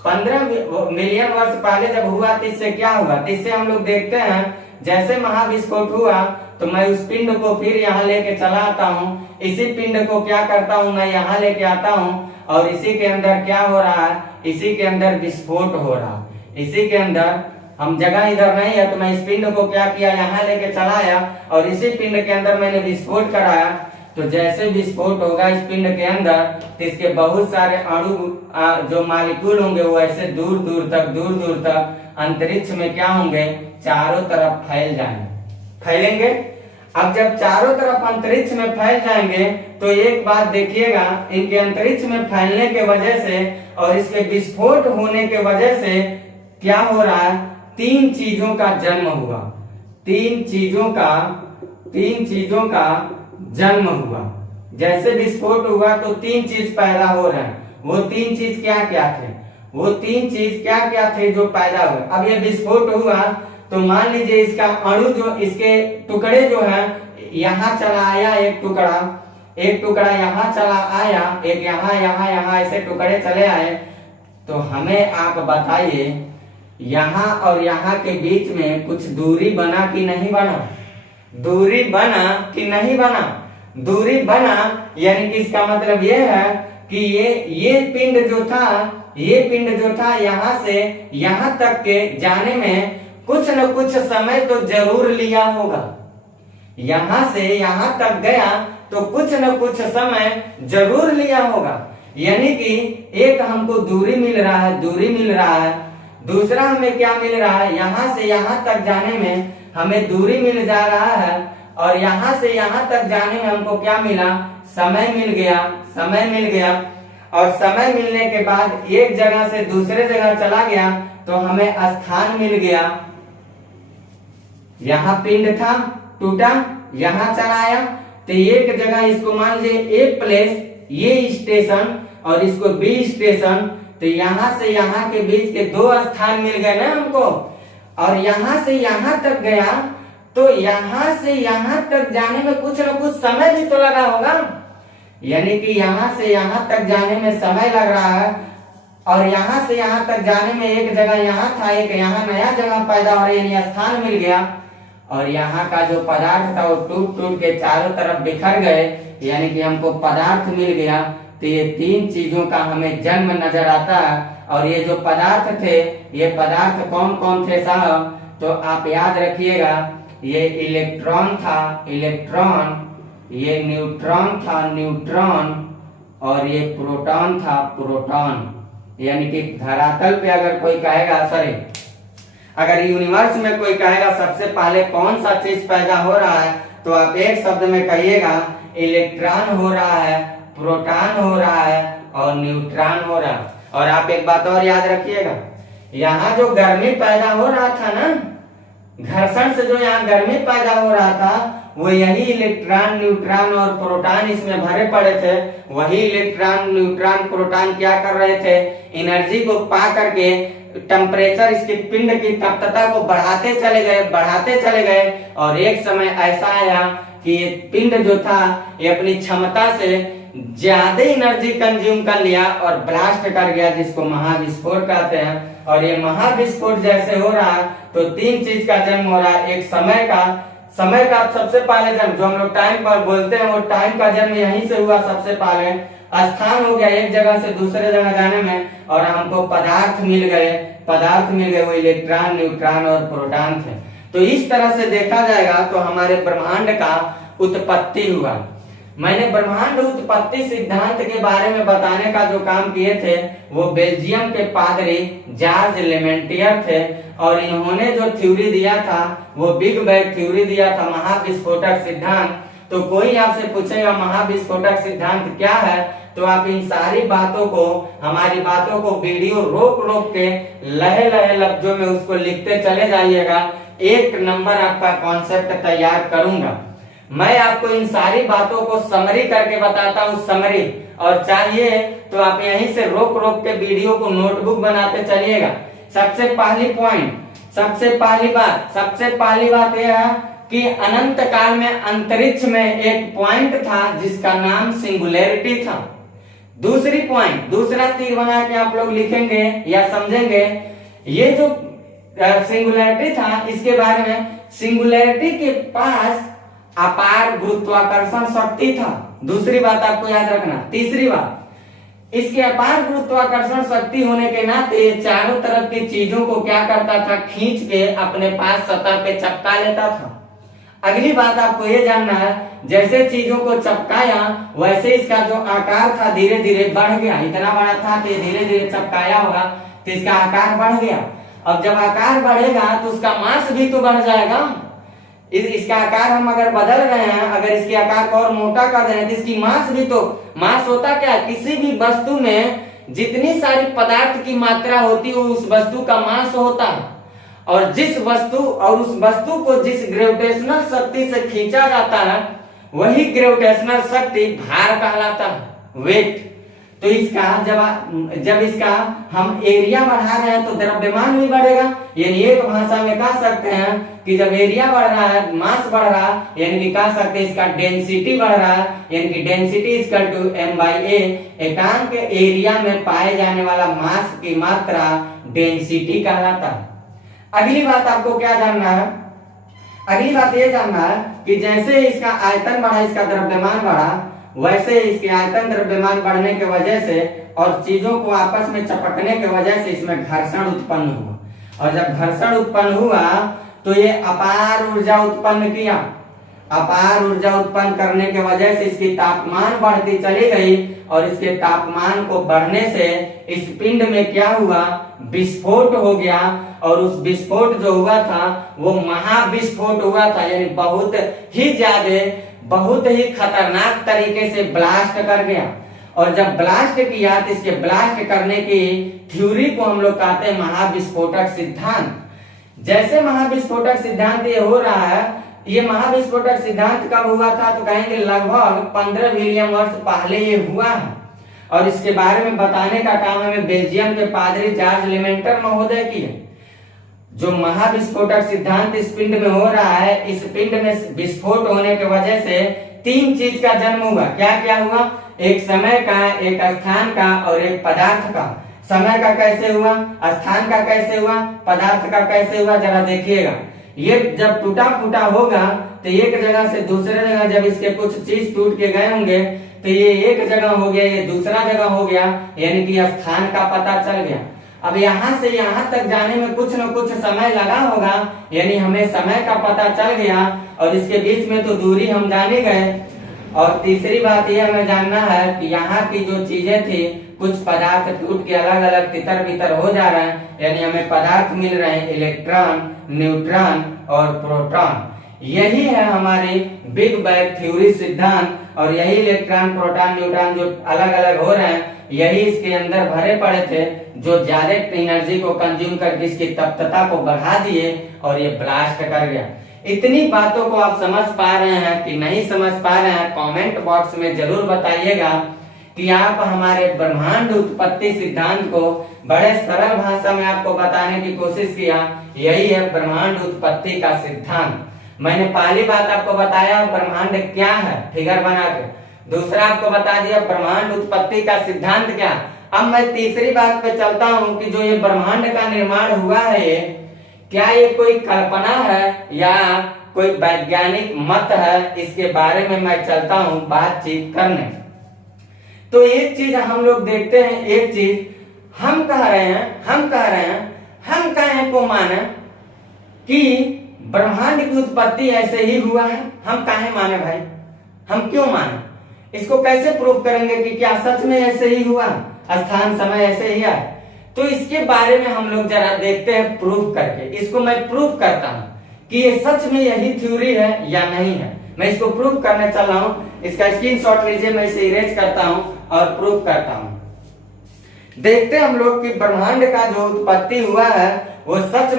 15 मिलियन वर्ष पहले जब हुआ तो इससे क्या हुआ? तो इससे हम लोग देखते हैं जैसे महाविस्फोट हुआ तो मैं उस पिंड को फिर यहाँ लेके चला आता हूँ, इसी पिंड को क्या करता हूँ मैं यहाँ लेके आता हूँ और इसी के अंदर क्या हो रहा है? इसी के अंदर विस्फोट हो रहा है। इसी के अंदर हम जगह इधर नहीं है तो मैं इस पिंड को क्या किया, यहाँ लेके चला आया और इसी पिंड के अंदर मैंने विस्फोट कराया। तो जैसे विस्फोट होगा इस पिंड के अंदर तो इसके बहुत सारे अणु जो मालिक्यूल होंगे वो ऐसे दूर दूर तक अंतरिक्ष में क्या होंगे? चारों तरफ फैल जाएंगे, फैलेंगे। अब जब चारों तरफ अंतरिक्ष में फैल जाएंगे तो एक बात देखिएगा, इनके अंतरिक्ष में फैलने के वजह से और इसके विस्फोट होने के वजह से क्या हो रहा है? 3 चीजों का जन्म हुआ। 3 चीजों का जन्म हुआ। जैसे विस्फोट हुआ तो 3 चीज पैदा हो रहे हैं। वो 3 चीज क्या क्या थे? वो 3 चीज क्या क्या थे जो पैदा हुए? अब ये विस्फोट हुआ तो मान लीजिए इसका अणु जो इसके टुकड़े जो है यहाँ चला आया, एक टुकड़ा यहाँ चला आया, एक यहाँ ऐसे टुकड़े चले आए। तो हमें आप बताइए यहाँ और यहाँ के बीच में कुछ दूरी बना कि नहीं बना? दूरी बना कि नहीं बना? दूरी बना, यानी कि इसका मतलब ये है कि ये पिंड जो था यहाँ से यहाँ तक के जाने में कुछ न कुछ समय तो जरूर लिया होगा। यहाँ से यहाँ तक गया तो कुछ न कुछ समय जरूर लिया होगा। यानी कि एक हमको दूरी मिल रहा है, दूसरा हमें क्या मिल रहा है? यहाँ से यहाँ तक जाने में हमें दूरी मिल जा रहा है और यहाँ से यहाँ तक जाने में हमको क्या मिला? समय मिल गया। और समय मिलने के बाद एक जगह से दूसरे जगह चला गया तो हमें स्थान मिल गया। यहाँ पिंड था, टूटा, यहाँ चला आया तो एक जगह इसको मान लीजिए ए प्लेस, ये स्टेशन और इसको बी स्टेशन, तो यहाँ से यहाँ के बीच के 2 स्थान मिल गए ना हमको। और यहाँ से यहाँ तक गया तो यहाँ से यहाँ तक जाने में कुछ न कुछ समय भी तो लगा होगा। यानी कि यहाँ से यहाँ तक जाने में समय लग रहा है और यहाँ से यहाँ तक जाने में एक जगह यहाँ था, एक यहाँ नया जगह पैदा हो रही, यानी स्थान मिल गया। और यहाँ का जो पदार्थ था वो टूट के चारों तरफ बिखर गए, यानी कि हमको पदार्थ मिल गया। तो ये 3 चीजों का हमें जन्म नजर आता है। और ये जो पदार्थ थे, ये पदार्थ कौन कौन थे साहब? तो आप याद रखिएगा, ये इलेक्ट्रॉन था, इलेक्ट्रॉन, ये न्यूट्रॉन था, न्यूट्रॉन, और ये प्रोटॉन था, प्रोटॉन। यानी कि धरातल पे अगर कोई कहेगा, अगर यूनिवर्स में कोई कहेगा सबसे पहले कौन सा चीज पैदा हो रहा है, तो आप एक शब्द में कहिएगा इलेक्ट्रॉन हो रहा है, प्रोटॉन हो रहा है और न्यूट्रॉन हो रहा है। और आप एक बात और याद रखिएगा, यहाँ जो गर्मी पैदा हो रहा था ना, घर्षण से जो यहाँ गर्मी पैदा हो रहा था, वो यही इलेक्ट्रॉन, न्यूट्रॉन और प्रोटॉन इसमें भरे पड़े थे। वही इलेक्ट्रॉन, न्यूट्रॉन, प्रोटॉन क्या कर रहे थे? एनर्जी को पा करके टेम्परेचर, इसके पिंड की तप्तता को बढ़ाते चले गए और एक समय ऐसा आया कि ये पिंड जो था ये अपनी क्षमता से ज्यादा एनर्जी कंज्यूम कर लिया और ब्लास्ट कर गया, जिसको महाविस्फोट कहते हैं। और ये महाविस्फोट जैसे हो रहा है तो 3 चीज का जन्म हो रहा है। एक समय का सबसे पहले जन्म, जो हम लोग टाइम पर बोलते हैं, वो टाइम का जन्म यहीं से हुआ सबसे पहले। स्थान हो गया एक जगह से दूसरे जगह जाने में, और हमको पदार्थ मिल गए, वो इलेक्ट्रॉन, न्यूट्रॉन और प्रोटॉन थे। तो इस तरह से देखा जाएगा तो हमारे ब्रह्मांड का उत्पत्ति हुआ। मैंने ब्रह्मांड उत्पत्ति सिद्धांत के बारे में बताने का जो काम किए थे वो बेल्जियम के पादरी जॉर्ज लेमेंटियर थे, और इन्होंने जो थ्योरी दिया था वो बिग बैंग थ्योरी दिया था, महाविस्फोटक सिद्धांत। तो कोई आपसे पूछेगा महाविस्फोटक सिद्धांत क्या है, तो आप इन सारी बातों को, हमारी बातों को वीडियो रोक के लहे लफ्जों में उसको लिखते चले जाइएगा एक नंबर आपका कॉन्सेप्ट तैयार करूंगा। मैं आपको इन सारी बातों को समरी करके बताता हूँ, समरी, और चाहिए तो आप यहीं से रोक रोक के वीडियो को नोटबुक बनाते चलिएगा। सबसे पहली बात यह है कि अनंत काल में अंतरिक्ष में एक पॉइंट था जिसका नाम सिंगुलैरिटी था। दूसरा तीर बना के आप लोग लिखेंगे या समझेंगे, ये जो सिंगुलैरिटी था इसके बारे में, सिंगुलैरिटी के पास अपार गुरुत्वाकर्षण शक्ति था। दूसरी बात आपको याद रखना। तीसरी बात, इसके अपार गुरुत्वाकर्षण शक्ति होने के नाते चारों तरफ की चीजों को क्या करता था, खींच के अपने पास सतह पे चिपका लेता था। अगली बात आपको ये जानना है, जैसे चीजों को चिपकाया वैसे इसका जो आकार था धीरे धीरे बढ़ गया। इतना बड़ा था कि धीरे धीरे चिपकाया होगा तो इसका आकार बढ़ गया। अब जब आकार बढ़ेगा तो उसका मास भी तो बढ़ जाएगा। इसका आकार हम अगर बदल रहे हैं, अगर इसके आकार को और मोटा कर रहे हैं तो इसकी मास भी तो, मास होता क्या है, किसी भी वस्तु में जितनी सारी पदार्थ की मात्रा होती है उस वस्तु का मास होता है। और उस वस्तु को जिस ग्रेविटेशनल शक्ति से खींचा जाता है वही ग्रेविटेशनल शक्ति भार कहलाता है, वेट। तो इसका जब इसका हम एरिया बढ़ा रहे हैं तो द्रव्यमान भी बढ़ेगा। यानी एक भाषा में कह सकते हैं कि जब एरिया बढ़ रहा है, मास बढ़ रहा है, यानी कि कह सकते हैं इसका डेंसिटी बढ़ रहा है, यानी कि डेंसिटी इक्वल टू m/a। एकांक एरिया में पाए जाने वाला मास की मात्रा डेंसिटी कहलाता है। अगली बात आपको क्या जानना है, अगली बात ये जानना है कि जैसे इसका आयतन बढ़ा, इसका द्रव्यमान बढ़ा, वैसे इसके आयतन द्रव्यमान बढ़ने के वजह से और चीजों को आपस में चपकने के वजह से इसमें घर्षण उत्पन्न हुआ। और जब घर्षण उत्पन्न हुआ तो ये अपार ऊर्जा उत्पन्न किया। अपार ऊर्जा उत्पन्न करने के वजह से इसकी तापमान बढ़ती चली गई और इसके तापमान को बढ़ने से इस पिंड में क्या हुआ, विस्फोट हो गया। और उस विस्फोट जो हुआ था वो महाविस्फोट हुआ था, यानी बहुत ही खतरनाक तरीके से ब्लास्ट कर गया। और जब ब्लास्ट किया तो इसके ब्लास्ट करने की थ्योरी को हम लोग कहते हैं महाविस्फोटक सिद्धांत। जैसे महाविस्फोटक सिद्धांत ये हो रहा है, ये महाविस्फोटक सिद्धांत कब हुआ था तो कहेंगे लगभग 15 बिलियन वर्ष पहले ये हुआ है। और इसके बारे में बताने का काम हमें बेल्जियम के पादरी जॉर्ज लेमेंटर महोदय की है। जो महाविस्फोटक सिद्धांत इस पिंड में हो रहा है, इस पिंड में विस्फोट होने की वजह से 3 चीज का जन्म हुआ। क्या क्या हुआ, एक समय का, एक स्थान का और एक पदार्थ का। समय का कैसे हुआ, स्थान का कैसे हुआ, पदार्थ का कैसे हुआ, जरा देखिएगा। ये जब टूटा फूटा होगा तो एक जगह से दूसरे जगह जब इसके कुछ चीज टूट के गए होंगे तो ये एक जगह हो गया, ये दूसरा जगह हो गया, यानी कि स्थान का पता चल गया। अब यहाँ से यहाँ तक जाने में कुछ न कुछ समय लगा होगा, यानी हमें समय का पता चल गया और इसके बीच में तो दूरी हम जाने गए। और तीसरी बात यह हमें जानना है कि यहाँ की जो चीजें थी, कुछ पदार्थ टूट के अलग अलग तितर बितर हो जा रहे हैं, यानी हमें पदार्थ मिल रहे हैं इलेक्ट्रॉन, न्यूट्रॉन और प्रोटॉन। यही है हमारी बिग बैंग थ्योरी सिद्धांत। और यही इलेक्ट्रॉन, प्रोटॉन, न्यूट्रॉन जो अलग अलग हो रहे हैं, यही इसके अंदर भरे पड़े थे जो ज्यादा एनर्जी को कंज्यूम करके इसकी तप्तता को बढ़ा दिए और ये ब्लास्ट कर गया। इतनी बातों को आप समझ पा रहे हैं कि नहीं समझ पा रहे हैं, कमेंट बॉक्स में जरूर बताइएगा कि आप हमारे ब्रह्मांड उत्पत्ति सिद्धांत को बड़े सरल भाषा में आपको बताने की कोशिश किया। यही है ब्रह्मांड उत्पत्ति का सिद्धांत। मैंने पहली बात आपको बताया ब्रह्मांड क्या है, फिगर बना के। दूसरा आपको बता दिया ब्रह्मांड उत्पत्ति का सिद्धांत क्या। अब मैं तीसरी बात पे चलता हूँ कि जो ये ब्रह्मांड का निर्माण हुआ है, ये क्या ये कोई कल्पना है या कोई वैज्ञानिक मत है, इसके बारे में मैं चलता हूँ बातचीत करने। तो एक चीज हम लोग देखते हैं, एक चीज हम कह रहे हैं हम कहें को माने कि ब्रह्मांड की उत्पत्ति ऐसे ही हुआ है। हम काहे माने भाई, हम क्यों माने, इसको कैसे प्रूव करेंगे कि क्या सच में ऐसे ही हुआ, स्थान समय ऐसे ही है। तो इसके बारे में हम लोग जरा देखते हैं प्रूव करके। इसको मैं प्रूव करता हूँ कि ये सच में यही थ्योरी है या नहीं है। मैं इसको प्रूव करने चल रहा हूँ। इसका स्क्रीनशॉट लीजिए, मैं इसे इरेज करता हूँ और प्रूव करता हूँ। देखते हैं हम लोग कि ब्रह्मांड का जो उत्पत्ति हुआ है वो सच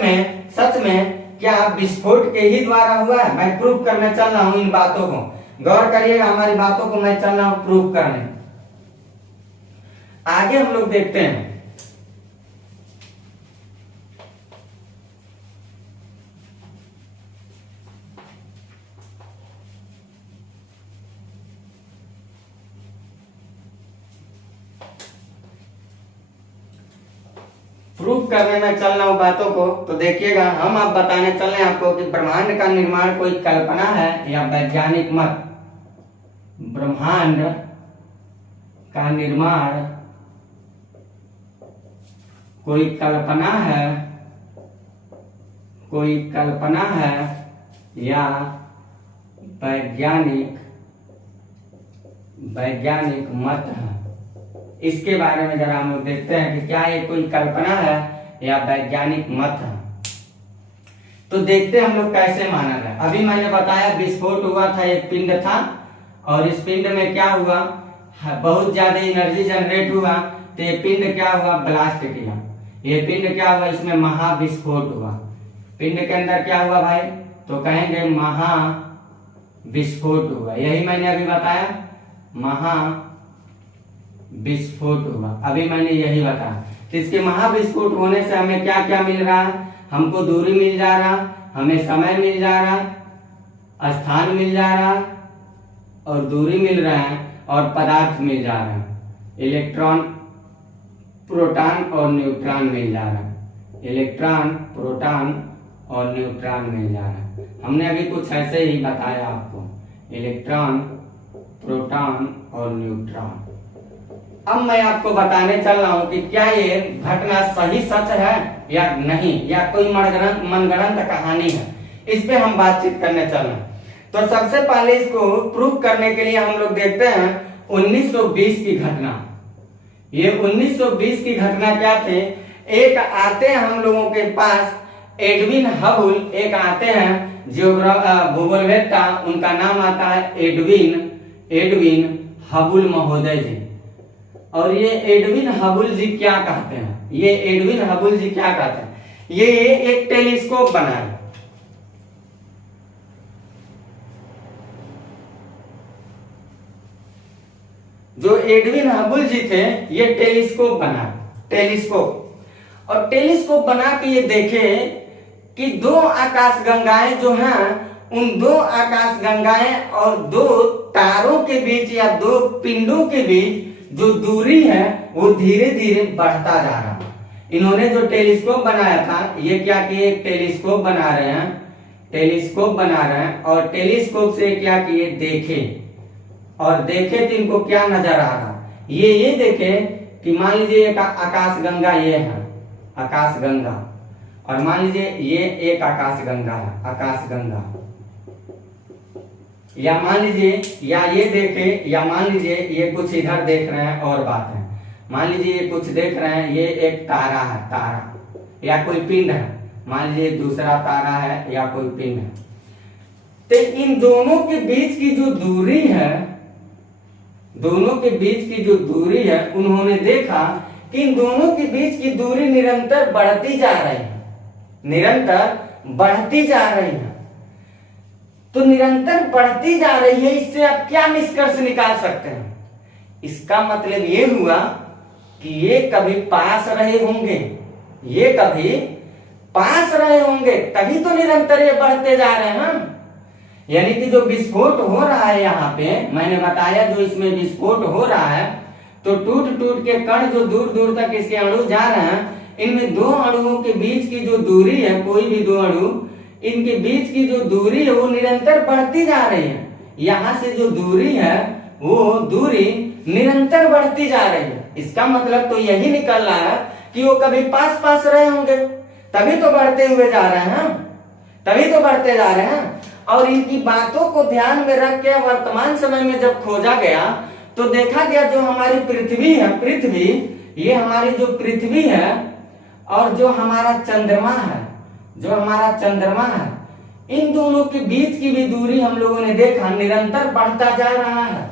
में क्या विस्फोट के ही द्वारा हुआ है? मैं प्रूफ करने चल रहा हूं इन बातों को, गौर करिएगा हमारी बातों को, मैं चल रहा हूं प्रूफ करने। आगे हम लोग देखते हैं। प्रूफ करने में चल रहा हूं बातों को, तो देखिएगा हम अब बताने चल रहे हैं आपको कि ब्रह्मांड का निर्माण कोई कल्पना है या वैज्ञानिक मत। ब्रह्मांड का निर्माण कोई कल्पना है, कोई कल्पना है या वैज्ञानिक मत है। इसके बारे में जरा हम लोग देखते हैं कि क्या ये कोई कल्पना है या वैज्ञानिक मत है। तो देखते हैं हम लोग कैसे माना गया। अभी मैंने बताया विस्फोट हुआ था, एक पिंड था और इस पिंड में क्या हुआ, बहुत ज्यादा एनर्जी जनरेट हुआ, तो ये पिंड क्या हुआ, ब्लास्ट किया। ये पिंड क्या हुआ, इसमें महाविस्फोट हुआ। पिंड के अंदर क्या हुआ भाई, तो कहेंगे महाविस्फोट हुआ। यही मैंने अभी बताया, महाविस्फोट हुआ, अभी मैंने यही बताया। तो इसके महाविस्फोट होने से हमें क्या क्या मिल रहा है, हमको दूरी मिल जा रहा, हमें समय मिल जा रहा, स्थान मिल जा रहा और दूरी मिल रहा है और पदार्थ मिल जा रहा है। इलेक्ट्रॉन, प्रोटॉन और न्यूट्रॉन मिल जा रहा है। इलेक्ट्रॉन, प्रोटॉन और न्यूट्रॉन मिल जा रहा है। हमने अभी कुछ ऐसे ही बताया आपको, इलेक्ट्रॉन, प्रोटॉन और न्यूट्रॉन। अब मैं आपको बताने चल रहा हूं कि क्या ये घटना सही सच है या नहीं, या कोई मनगढ़ंत कहानी है। इस पे हम बातचीत करने चल रहे हैं। तो सबसे पहले इसको प्रूव करने के लिए हम लोग देखते हैं 1920 की घटना। ये 1920 की घटना क्या थे, एक आते हैं हम लोगों के पास एडविन हबल, एक आते हैं भूगोलवेत्ता, उनका नाम आता है एडविन हबल महोदय जी। और ये एडविन हबल जी क्या कहते हैं, ये एडविन हबल जी क्या कहते हैं, ये एक टेलीस्कोप बनाए। जो एडविन हबल जी थे ये टेलीस्कोप बनाए, टेलीस्कोप। और टेलीस्कोप बना के ये देखे कि दो आकाशगंगाएं जो हैं, उन दो आकाशगंगाएं और दो तारों के बीच या दो पिंडों के बीच जो दूरी है वो धीरे धीरे बढ़ता जा रहा। इन्होंने जो टेलीस्कोप बनाया था, ये क्या किए, टेलीस्कोप बना रहे हैं, टेलीस्कोप बना रहे हैं और टेलीस्कोप से क्या किए, देखे। और देखे तो इनको क्या नजर आ रहा, ये देखे कि मान लीजिए एक आकाशगंगा ये है, आकाशगंगा, और मान लीजिए ये एक आकाशगंगा है, आकाशगंगा, या मान लीजिए, या ये देखे, या मान लीजिए ये कुछ इधर देख रहे हैं और बात है, मान लीजिए ये कुछ देख रहे हैं, ये एक तारा है, तारा या कोई पिंड है, मान लीजिए दूसरा तारा है या कोई पिंड है। तो इन दोनों के बीच की जो दूरी है, दोनों के बीच की जो दूरी है, उन्होंने देखा कि इन दोनों के बीच की दूरी निरंतर बढ़ती जा रही है, निरंतर बढ़ती जा रही है। तो निरंतर बढ़ती जा रही है, इससे आप क्या निष्कर्ष निकाल सकते हैं, इसका मतलब ये हुआ कि ये कभी पास रहे होंगे, ये कभी पास रहे होंगे, तभी तो निरंतर ये बढ़ते जा रहे हैं। यानी कि जो विस्फोट हो रहा है यहाँ पे, मैंने बताया जो इसमें विस्फोट हो रहा है, तो टूट टूट के कण जो दूर दूर तक इसके अणु जा रहे हैं, इनमें दो अणुओं के बीच की जो दूरी है, कोई भी दो अणु, इनके बीच की जो दूरी है वो निरंतर बढ़ती जा रही है। यहाँ से जो दूरी है वो दूरी निरंतर बढ़ती जा रही है। इसका मतलब तो यही निकल रहा है कि वो कभी पास पास रहे होंगे, तभी तो बढ़ते हुए जा रहे हैं, तभी तो बढ़ते जा रहे हैं। और इनकी बातों को ध्यान में रख के वर्तमान समय में जब खोजा गया तो देखा गया जो हमारी पृथ्वी है, पृथ्वी, ये हमारी जो पृथ्वी है और जो हमारा चंद्रमा है, जो हमारा चंद्रमा है, इन दोनों के बीच की भी दूरी हम लोगों ने देखा निरंतर बढ़ता जा रहा है।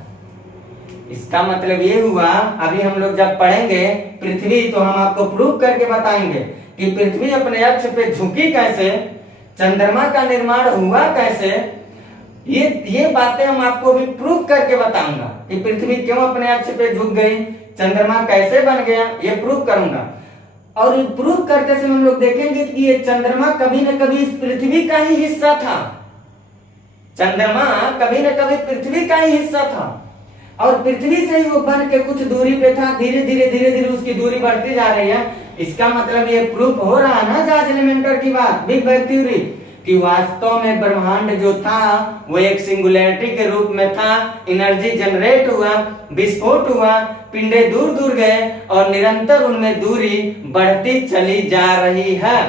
इसका मतलब ये हुआ, अभी हम लोग जब पढ़ेंगे पृथ्वी तो हम आपको प्रूव करके बताएंगे कि पृथ्वी अपने अक्ष पे झुकी कैसे, चंद्रमा का निर्माण हुआ कैसे, ये बातें हम आपको भी प्रूव करके बताऊंगा कि पृथ्वी क्यों अपने अक्ष पे झुक गई, चंद्रमा कैसे बन गया, ये प्रूव करूंगा। और ये प्रूव करते समय हम लोग देखेंगे कि ये चंद्रमा कभी न कभी इस पृथ्वी का ही हिस्सा था। चंद्रमा कभी न कभी पृथ्वी का ही हिस्सा था और पृथ्वी से ही वो बन के कुछ दूरी पे था। धीरे धीरे उसकी दूरी बढ़ती जा रही है। इसका मतलब ये प्रूफ हो रहा है ना जॉर्ज एलिमेंटर की बात, बिग बैंग थ्योरी, कि वास्तव में ब्रह्मांड जो था वो एक सिंगुलैरिटी के रूप में था। एनर्जी जनरेट हुआ, विस्फोट हुआ, पिंडे दूर दूर गए और निरंतर उनमें दूरी बढ़ती चली जा रही है।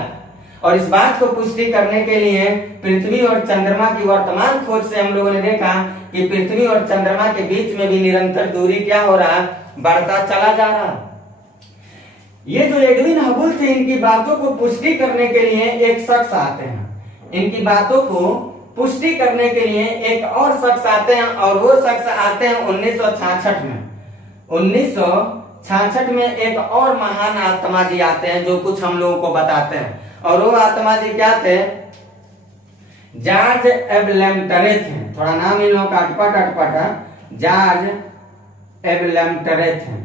और इस बात को पुष्टि करने के लिए पृथ्वी और चंद्रमा की वर्तमान खोज से हम लोगों ने देखा कि पृथ्वी और चंद्रमा के बीच में भी निरंतर दूरी क्या हो रहा, बढ़ता चला जा रहा। ये जो एडविन हबल थे, इनकी बातों को पुष्टि करने के लिए एक शख्स आते हैं। इनकी बातों को पुष्टि करने के लिए एक और शख्स आते हैं और वो शख्स आते हैं 1966 में। 1966 में एक और महान आत्मा जी आते हैं जो कुछ हम लोगों को बताते हैं। और वो आत्मा जी क्या थे? जॉर्ज एबलेम्टरे थे। थोड़ा नाम इन लोगों का अटपट है। जॉर्ज एबलेम्टरे थे।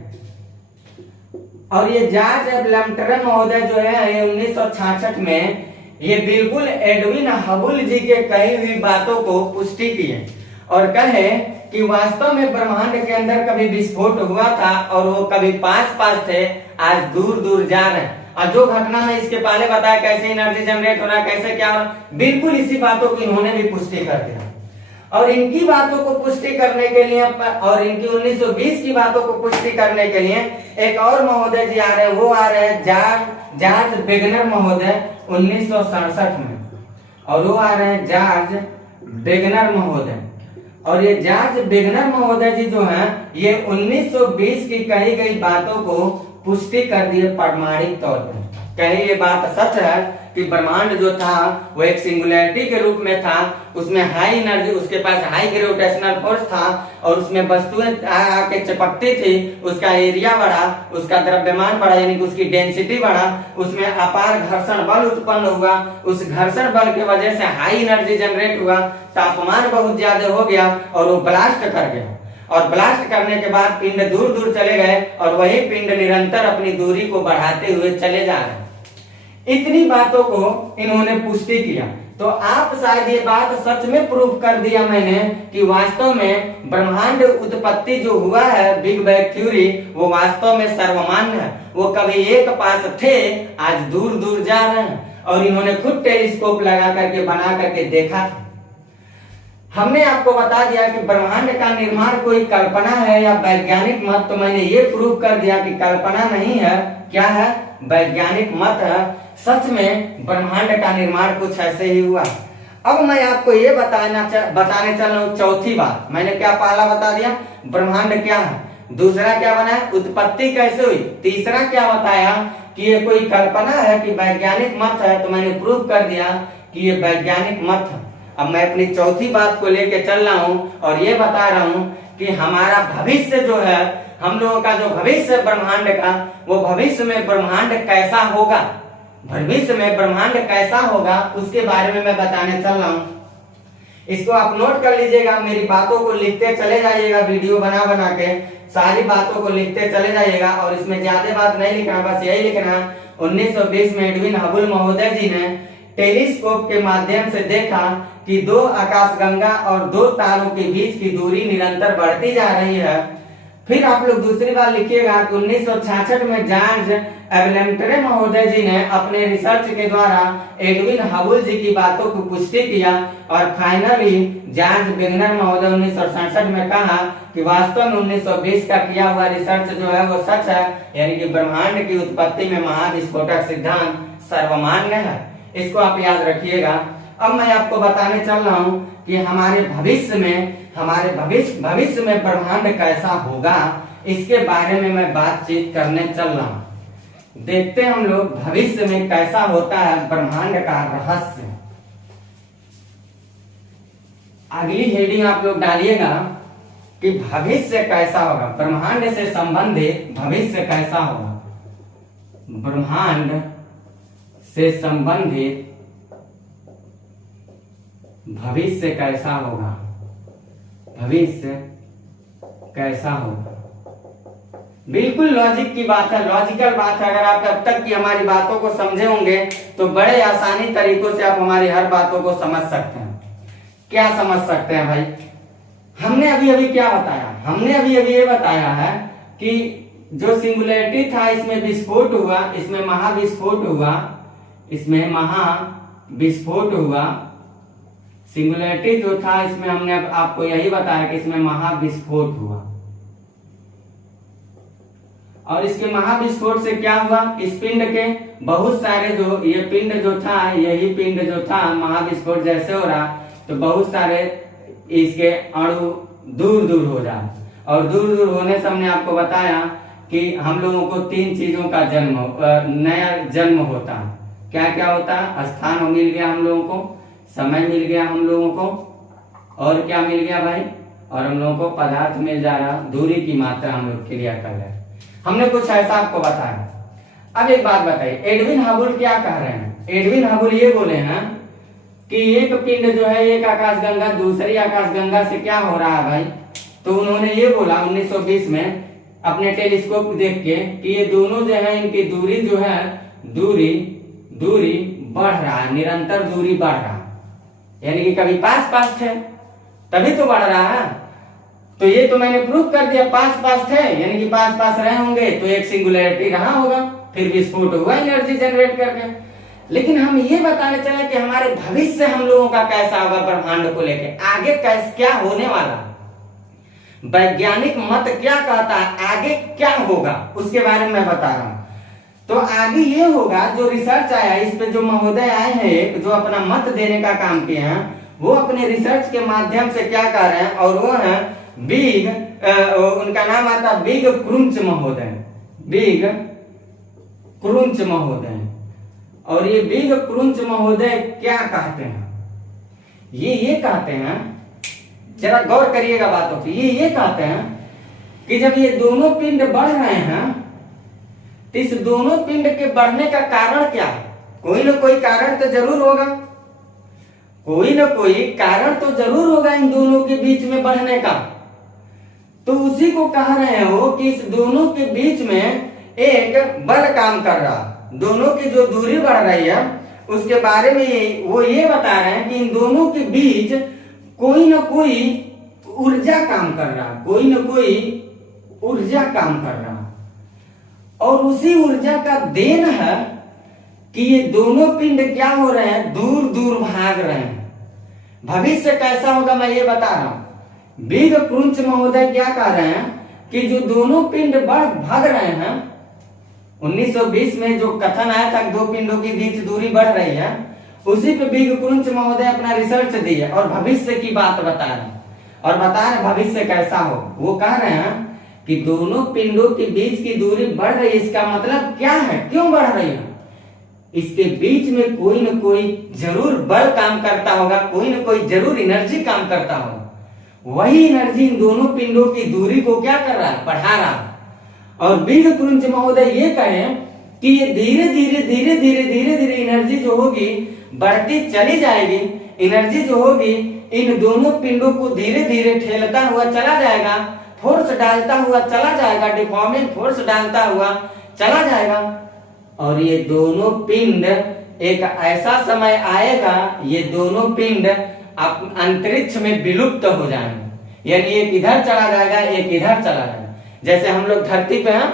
और ये जॉर्ज एबलेम्टरे महोदय जो है ये 1966 में ये बिल्कुल एडविन हबल जी के कही हुई बातों को पुष्टि किए और कहे कि वास्तव में ब्रह्मांड के अंदर कभी विस्फोट हुआ था और वो कभी पास थे, आज दूर दूर जा रहे हैं। और जो घटना में इसके पहले बताया कैसे एनर्जी जनरेट हो रहा है, कैसे क्या हो रहा, बिल्कुल इसी बातों की इन्होंने भी पुष्टि कर दिया। और इनकी बातों को पुष्टि करने के लिए और इनकी 1920 की बातों को पुष्टि करने के लिए एक और महोदय जी आ रहे हैं। वो आ रहे हैं जॉर्ज वेगनर महोदय 1967 में। और वो आ रहे हैं जॉर्ज वेगनर महोदय। और ये जॉर्ज वेगनर महोदय जी जो हैं ये 1920 की कही गई बातों को पुष्टि कर दिए प्रामाणिक तौर पर। कहीं ये बात सच है कि ब्रह्मांड जो था वो एक सिंगुलैरिटी के रूप में था, उसमें हाई एनर्जी, उसके पास हाई ग्रेविटेशनल फोर्स था और उसमें वस्तुएं आके चिपकती थी, उसका एरिया बढ़ा, उसका द्रव्यमान बढ़ा यानी कि उसकी डेंसिटी बढ़ा, उसमें अपार घर्षण बल उत्पन्न हुआ, उस घर्षण बल की वजह से हाई एनर्जी जनरेट हुआ, तापमान बहुत ज्यादा हो गया और वो ब्लास्ट कर गया। और ब्लास्ट करने के बाद पिंड दूर दूर चले गए और वही पिंड निरंतर अपनी दूरी को बढ़ाते हुए चले जा रहे हैं। इतनी बातों को इन्होंने पुष्टि किया। तो आप शायद ये बात सच में प्रूव कर दिया मैंने कि वास्तव में ब्रह्मांड उत्पत्ति जो हुआ है, बिग बैंग थ्योरी, वो वास्तव में सर्वमान्य है। वो कभी एक पास थे, आज दूर दूर जा रहे हैं। और इन्होंने खुद टेलीस्कोप लगा करके बना करके देखा था। हमने आपको बता दिया कि ब्रह्मांड का निर्माण कोई कल्पना है या वैज्ञानिक मत, तो मैंने ये प्रूव कर दिया कि कल्पना नहीं है, क्या है, वैज्ञानिक मत है। सच में ब्रह्मांड का निर्माण कुछ ऐसे ही हुआ। अब मैं आपको ये बताने चल रहा हूँ चौथी बात। मैंने क्या पहला बता दिया, ब्रह्मांड क्या है, दूसरा क्या बनाया, उत्पत्ति कैसे हुई, तीसरा क्या बताया कि ये कोई कल्पना है कि वैज्ञानिक मत है, तो मैंने प्रूव कर दिया कि ये वैज्ञानिक मत है। अब मैं अपनी चौथी बात को लेके चल रहा हूँ और ये बता रहा हूँ कि हमारा भविष्य जो है, हम लोगों का जो भविष्य ब्रह्मांड का, वो भविष्य में ब्रह्मांड कैसा होगा, भविष्य में ब्रह्मांड कैसा होगा उसके बारे में मैं बताने चल रहा हूँ। इसको आप नोट कर लीजिएगा, मेरी बातों को लिखते चले जाइएगा, वीडियो बना बना के सारी बातों को लिखते चले जाइएगा। और इसमें ज्यादा बात नहीं लिखना, बस यही लिखना, 1920 में एडविन हबल महोदय जी ने टेलीस्कोप के माध्यम से देखा कि दो आकाशगंगा और दो तारों के बीच की दूरी निरंतर बढ़ती जा रही है। फिर आप लोग दूसरी बार लिखिएगा कि 1966 में जॉर्ज एबलेम्टरे महोदय जी ने अपने रिसर्च के द्वारा एडविन हबल जी की बातों को पुष्टि किया। और फाइनली जॉर्ज वेगनर महोदय 1967 में कहा कि वास्तव में 1920 का किया हुआ रिसर्च जो है वो सच है, यानी कि ब्रह्मांड की उत्पत्ति में महाविस्फोटक सिद्धांत सर्वमान्य है। इसको आप याद रखिएगा। अब मैं आपको बताने चल रहा हूँ कि हमारे भविष्य में ब्रह्मांड कैसा होगा, इसके बारे में मैं बातचीत करने चल रहा हूँ। देखते हैं हम लोग भविष्य में कैसा होता है ब्रह्मांड का रहस्य। अगली हेडिंग आप लोग डालिएगा कि भविष्य कैसा होगा, ब्रह्मांड से संबंधित भविष्य कैसा होगा, ब्रह्मांड से संबंधित भविष्य कैसा होगा, भविष्य कैसा होगा। बिल्कुल लॉजिक की बात है, लॉजिकल बात है। अगर आप अब तक की हमारी बातों को समझे होंगे तो बड़े आसानी तरीकों से आप हमारी हर बातों को समझ सकते हैं। क्या समझ सकते हैं भाई? हमने अभी अभी क्या बताया? हमने अभी अभी ये बताया है कि जो सिंगुलैरिटी था इसमें विस्फोट हुआ, इसमें महाविस्फोट हुआ, इसमें महाविस्फोट हुआ। सिंगुलैरिटी जो था इसमें हमने आपको यही बताया कि इसमें महाविस्फोट हुआ। और इसके महाविस्फोट से क्या हुआ? इस पिंड के बहुत सारे जो ये पिंड जो था, यही पिंड जो था महाविस्फोट जैसे हो रहा तो बहुत सारे इसके अणु दूर दूर हो जाए। और दूर दूर होने से हमने आपको बताया कि हम लोगों को 3 चीजों का नया जन्म होता है। क्या क्या होता है? स्थान मिल गया हम लोगों को, समय मिल गया हम लोगों को, और क्या मिल गया भाई? और हम लोगों को पदार्थ मिल जा रहा, दूरी की मात्रा हम लोग क्लियर कर रहे हैं। हमने कुछ ऐसा आपको बताया। अब एक बात बताइए, एडविन हबल क्या कह रहे हैं? एडविन हबल ये बोले हैं कि एक पिंड जो है, एक आकाशगंगा दूसरी आकाशगंगा से क्या हो रहा है भाई? तो उन्होंने ये बोला 1920 में अपने टेलीस्कोप देख के कि ये दोनों जो है इनकी दूरी जो है दूरी बढ़ रहा है, निरंतर दूरी बढ़ रहा है। यानी कि कभी पास पास थे तभी तो बढ़ रहा है। तो ये तो मैंने प्रूव कर दिया, पास पास थे यानी कि पास पास रहे होंगे तो एक सिंगुलैरिटी रहा होगा, फिर विस्फोट हुआ एनर्जी जनरेट करके। लेकिन हम ये बताने चले कि हमारे भविष्य हम लोगों का कैसा होगा ब्रह्मांड को लेके, आगे कैसे क्या होने वाला, वैज्ञानिक मत क्या कहता है, आगे क्या होगा उसके बारे में मैं बता रहा हूं। तो आगे ये होगा, जो रिसर्च आया इस पे, जो महोदय आए हैं जो अपना मत देने का काम किए हैं, वो अपने रिसर्च के माध्यम से क्या कर रहे हैं, और वो है बिग, उनका नाम आता है बिग क्रुंच महोदय, बिग क्रुंच महोदय। और ये बिग क्रुंच महोदय क्या कहते हैं? ये कहते हैं, जरा गौर करिएगा बातों पे, ये कहते हैं कि जब ये दोनों पिंड बढ़ रहे हैं तो इस दोनों पिंड के बढ़ने का कारण क्या है? कोई ना कोई कारण तो जरूर होगा, कोई ना कोई कारण तो जरूर होगा इन दोनों के बीच में बढ़ने का। तो उसी को कह रहे हो कि इस दोनों के बीच में एक बल काम कर रहा, दोनों की जो दूरी बढ़ रही है उसके बारे में वो ये बता रहे हैं कि इन दोनों के बीच कोई ना कोई ऊर्जा काम कर रहा, कोई ना कोई ऊर्जा काम कर रहा, और उसी ऊर्जा का देन है कि ये दोनों पिंड क्या हो रहे हैं, दूर दूर भाग रहे हैं। भविष्य कैसा होगा मैं ये बता रहा हूं। बिग क्रुंच महोदय क्या कह रहे हैं कि जो दोनों पिंड भाग रहे हैं, 1920 में जो कथन आया था दो पिंडों के बीच दूरी बढ़ रही है, उसी पे बिग क्रुंच महोदय अपना रिसर्च दिए और भविष्य की बात बता रहे, और बता रहे भविष्य कैसा हो। वो कह रहे हैं कि दोनों पिंडों के बीच की दूरी बढ़ रही है, इसका मतलब क्या है, क्यों बढ़ रही है? इसके बीच में कोई न कोई जरूर बल काम करता होगा, कोई न कोई जरूर एनर्जी काम करता होगा। वही एनर्जी इन दोनों पिंडों की दूरी को क्या कर रहा है, बढ़ा रहा है। और बिग क्रुंच महोदय ये कहें कि ये धीरे धीरे एनर्जी जो होगी बढ़ती चली जाएगी। एनर्जी जो होगी इन दोनों पिंडों को धीरे धीरे ठेलता हुआ चला जाएगा, फोर्स डालता हुआ चला जाएगा, डिफॉर्मिंग फोर्स डालता हुआ चला जाएगा। और ये दोनों पिंड एक ऐसा समय आएगा, ये दोनों पिंड अंतरिक्ष में विलुप्त हो जाएंगे। यानी एक इधर चला जाएगा, एक इधर चला जाएगा। जैसे हम लोग धरती पे हैं,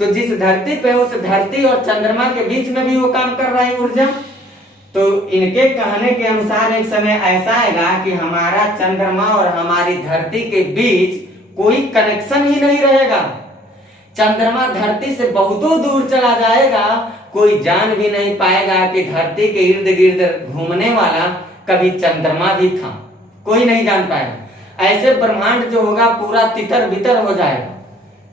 तो जिस धरती पे उस धरती और चंद्रमा के बीच में भी वो काम कर रहा है ऊर्जा। तो इनके कहने के अनुसार एक समय ऐसा आएगा कि हमारा चंद्रमा और हमारी धरती के बीच कोई कनेक्शन ही नहीं रहेगा। चंद्रमा धरती से बहुतों दूर चला जाएगा, कोई जान भी नहीं पाएगा कि धरती के इर्द गिर्द घूमने वाला कभी चंद्रमा भी था, कोई नहीं जान पाएगा। ऐसे ब्रह्मांड जो होगा पूरा तितर बितर हो जाएगा।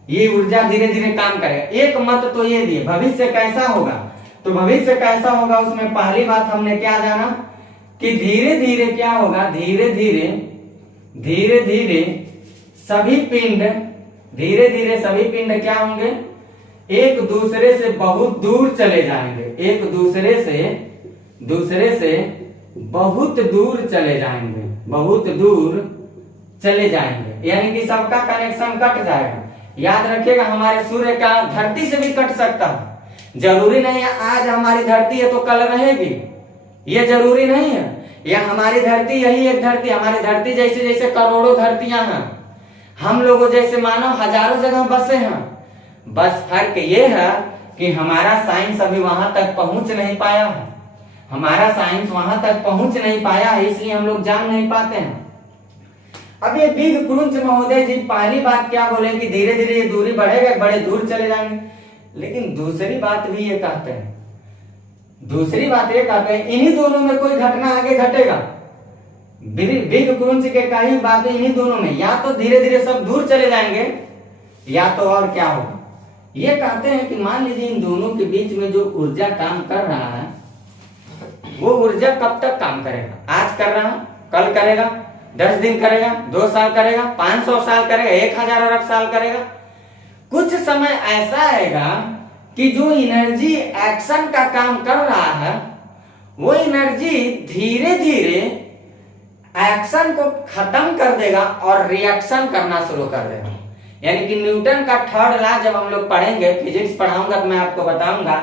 ये ऊर्जा धीरे धीरे काम करेगा। एक मत तो ये दिए भविष्य कैसा होगा। तो भविष्य कैसा होगा उसमें पहली बात हमने क्या जाना कि धीरे धीरे क्या होगा, धीरे धीरे सभी पिंड क्या होंगे, एक दूसरे से बहुत दूर चले जाएंगे, एक दूसरे से बहुत दूर चले जाएंगे, बहुत दूर चले जाएंगे, यानी कि सबका कनेक्शन कट जाएगा। याद रखिएगा, हमारे सूर्य का धरती से भी कट सकता है। जरूरी नहीं है आज हमारी धरती है तो कल रहेगी, ये जरूरी नहीं है। या हमारी धरती यही एक धरती, हमारी धरती जैसे जैसे करोड़ों धरतियां हैं, हम लोगों जैसे मानव हजारों जगह बसे हैं। बस फर्क ये है कि हमारा साइंस अभी वहां तक पहुंच नहीं पाया है, हमारा साइंस वहां तक पहुंच नहीं पाया है, इसलिए हम लोग जान नहीं पाते हैं। अब ये बिग क्रुंच महोदय जी पहली बात क्या बोले कि धीरे धीरे ये दूरी बढ़ेगा, बड़े दूर चले जाएंगे। लेकिन दूसरी बात भी ये कहते हैं, दूसरी बात ये कहते हैं इन्हीं दोनों में कोई घटना आगे घटेगा। बिग क्रुंच के कई बातें इन्हीं दोनों में, या तो धीरे धीरे सब दूर चले जाएंगे या तो और क्या होगा। ये कहते हैं कि मान लीजिए इन दोनों के बीच में जो ऊर्जा काम कर रहा है वो ऊर्जा कब तक काम करेगा? आज कर रहा है, कल करेगा, 10 दिन करेगा, 2 साल करेगा, 500 साल करेगा, 1000 अरब साल करेगा। कुछ समय ऐसा आएगा कि जो एनर्जी एक्शन का काम कर रहा है वो एनर्जी धीरे धीरे एक्शन को खत्म कर देगा और रिएक्शन करना शुरू कर देगा। यानी कि न्यूटन का थर्ड लॉ जब हम लोग पढ़ेंगे, फिजिक्स पढ़ाऊंगा तो मैं आपको बताऊंगा,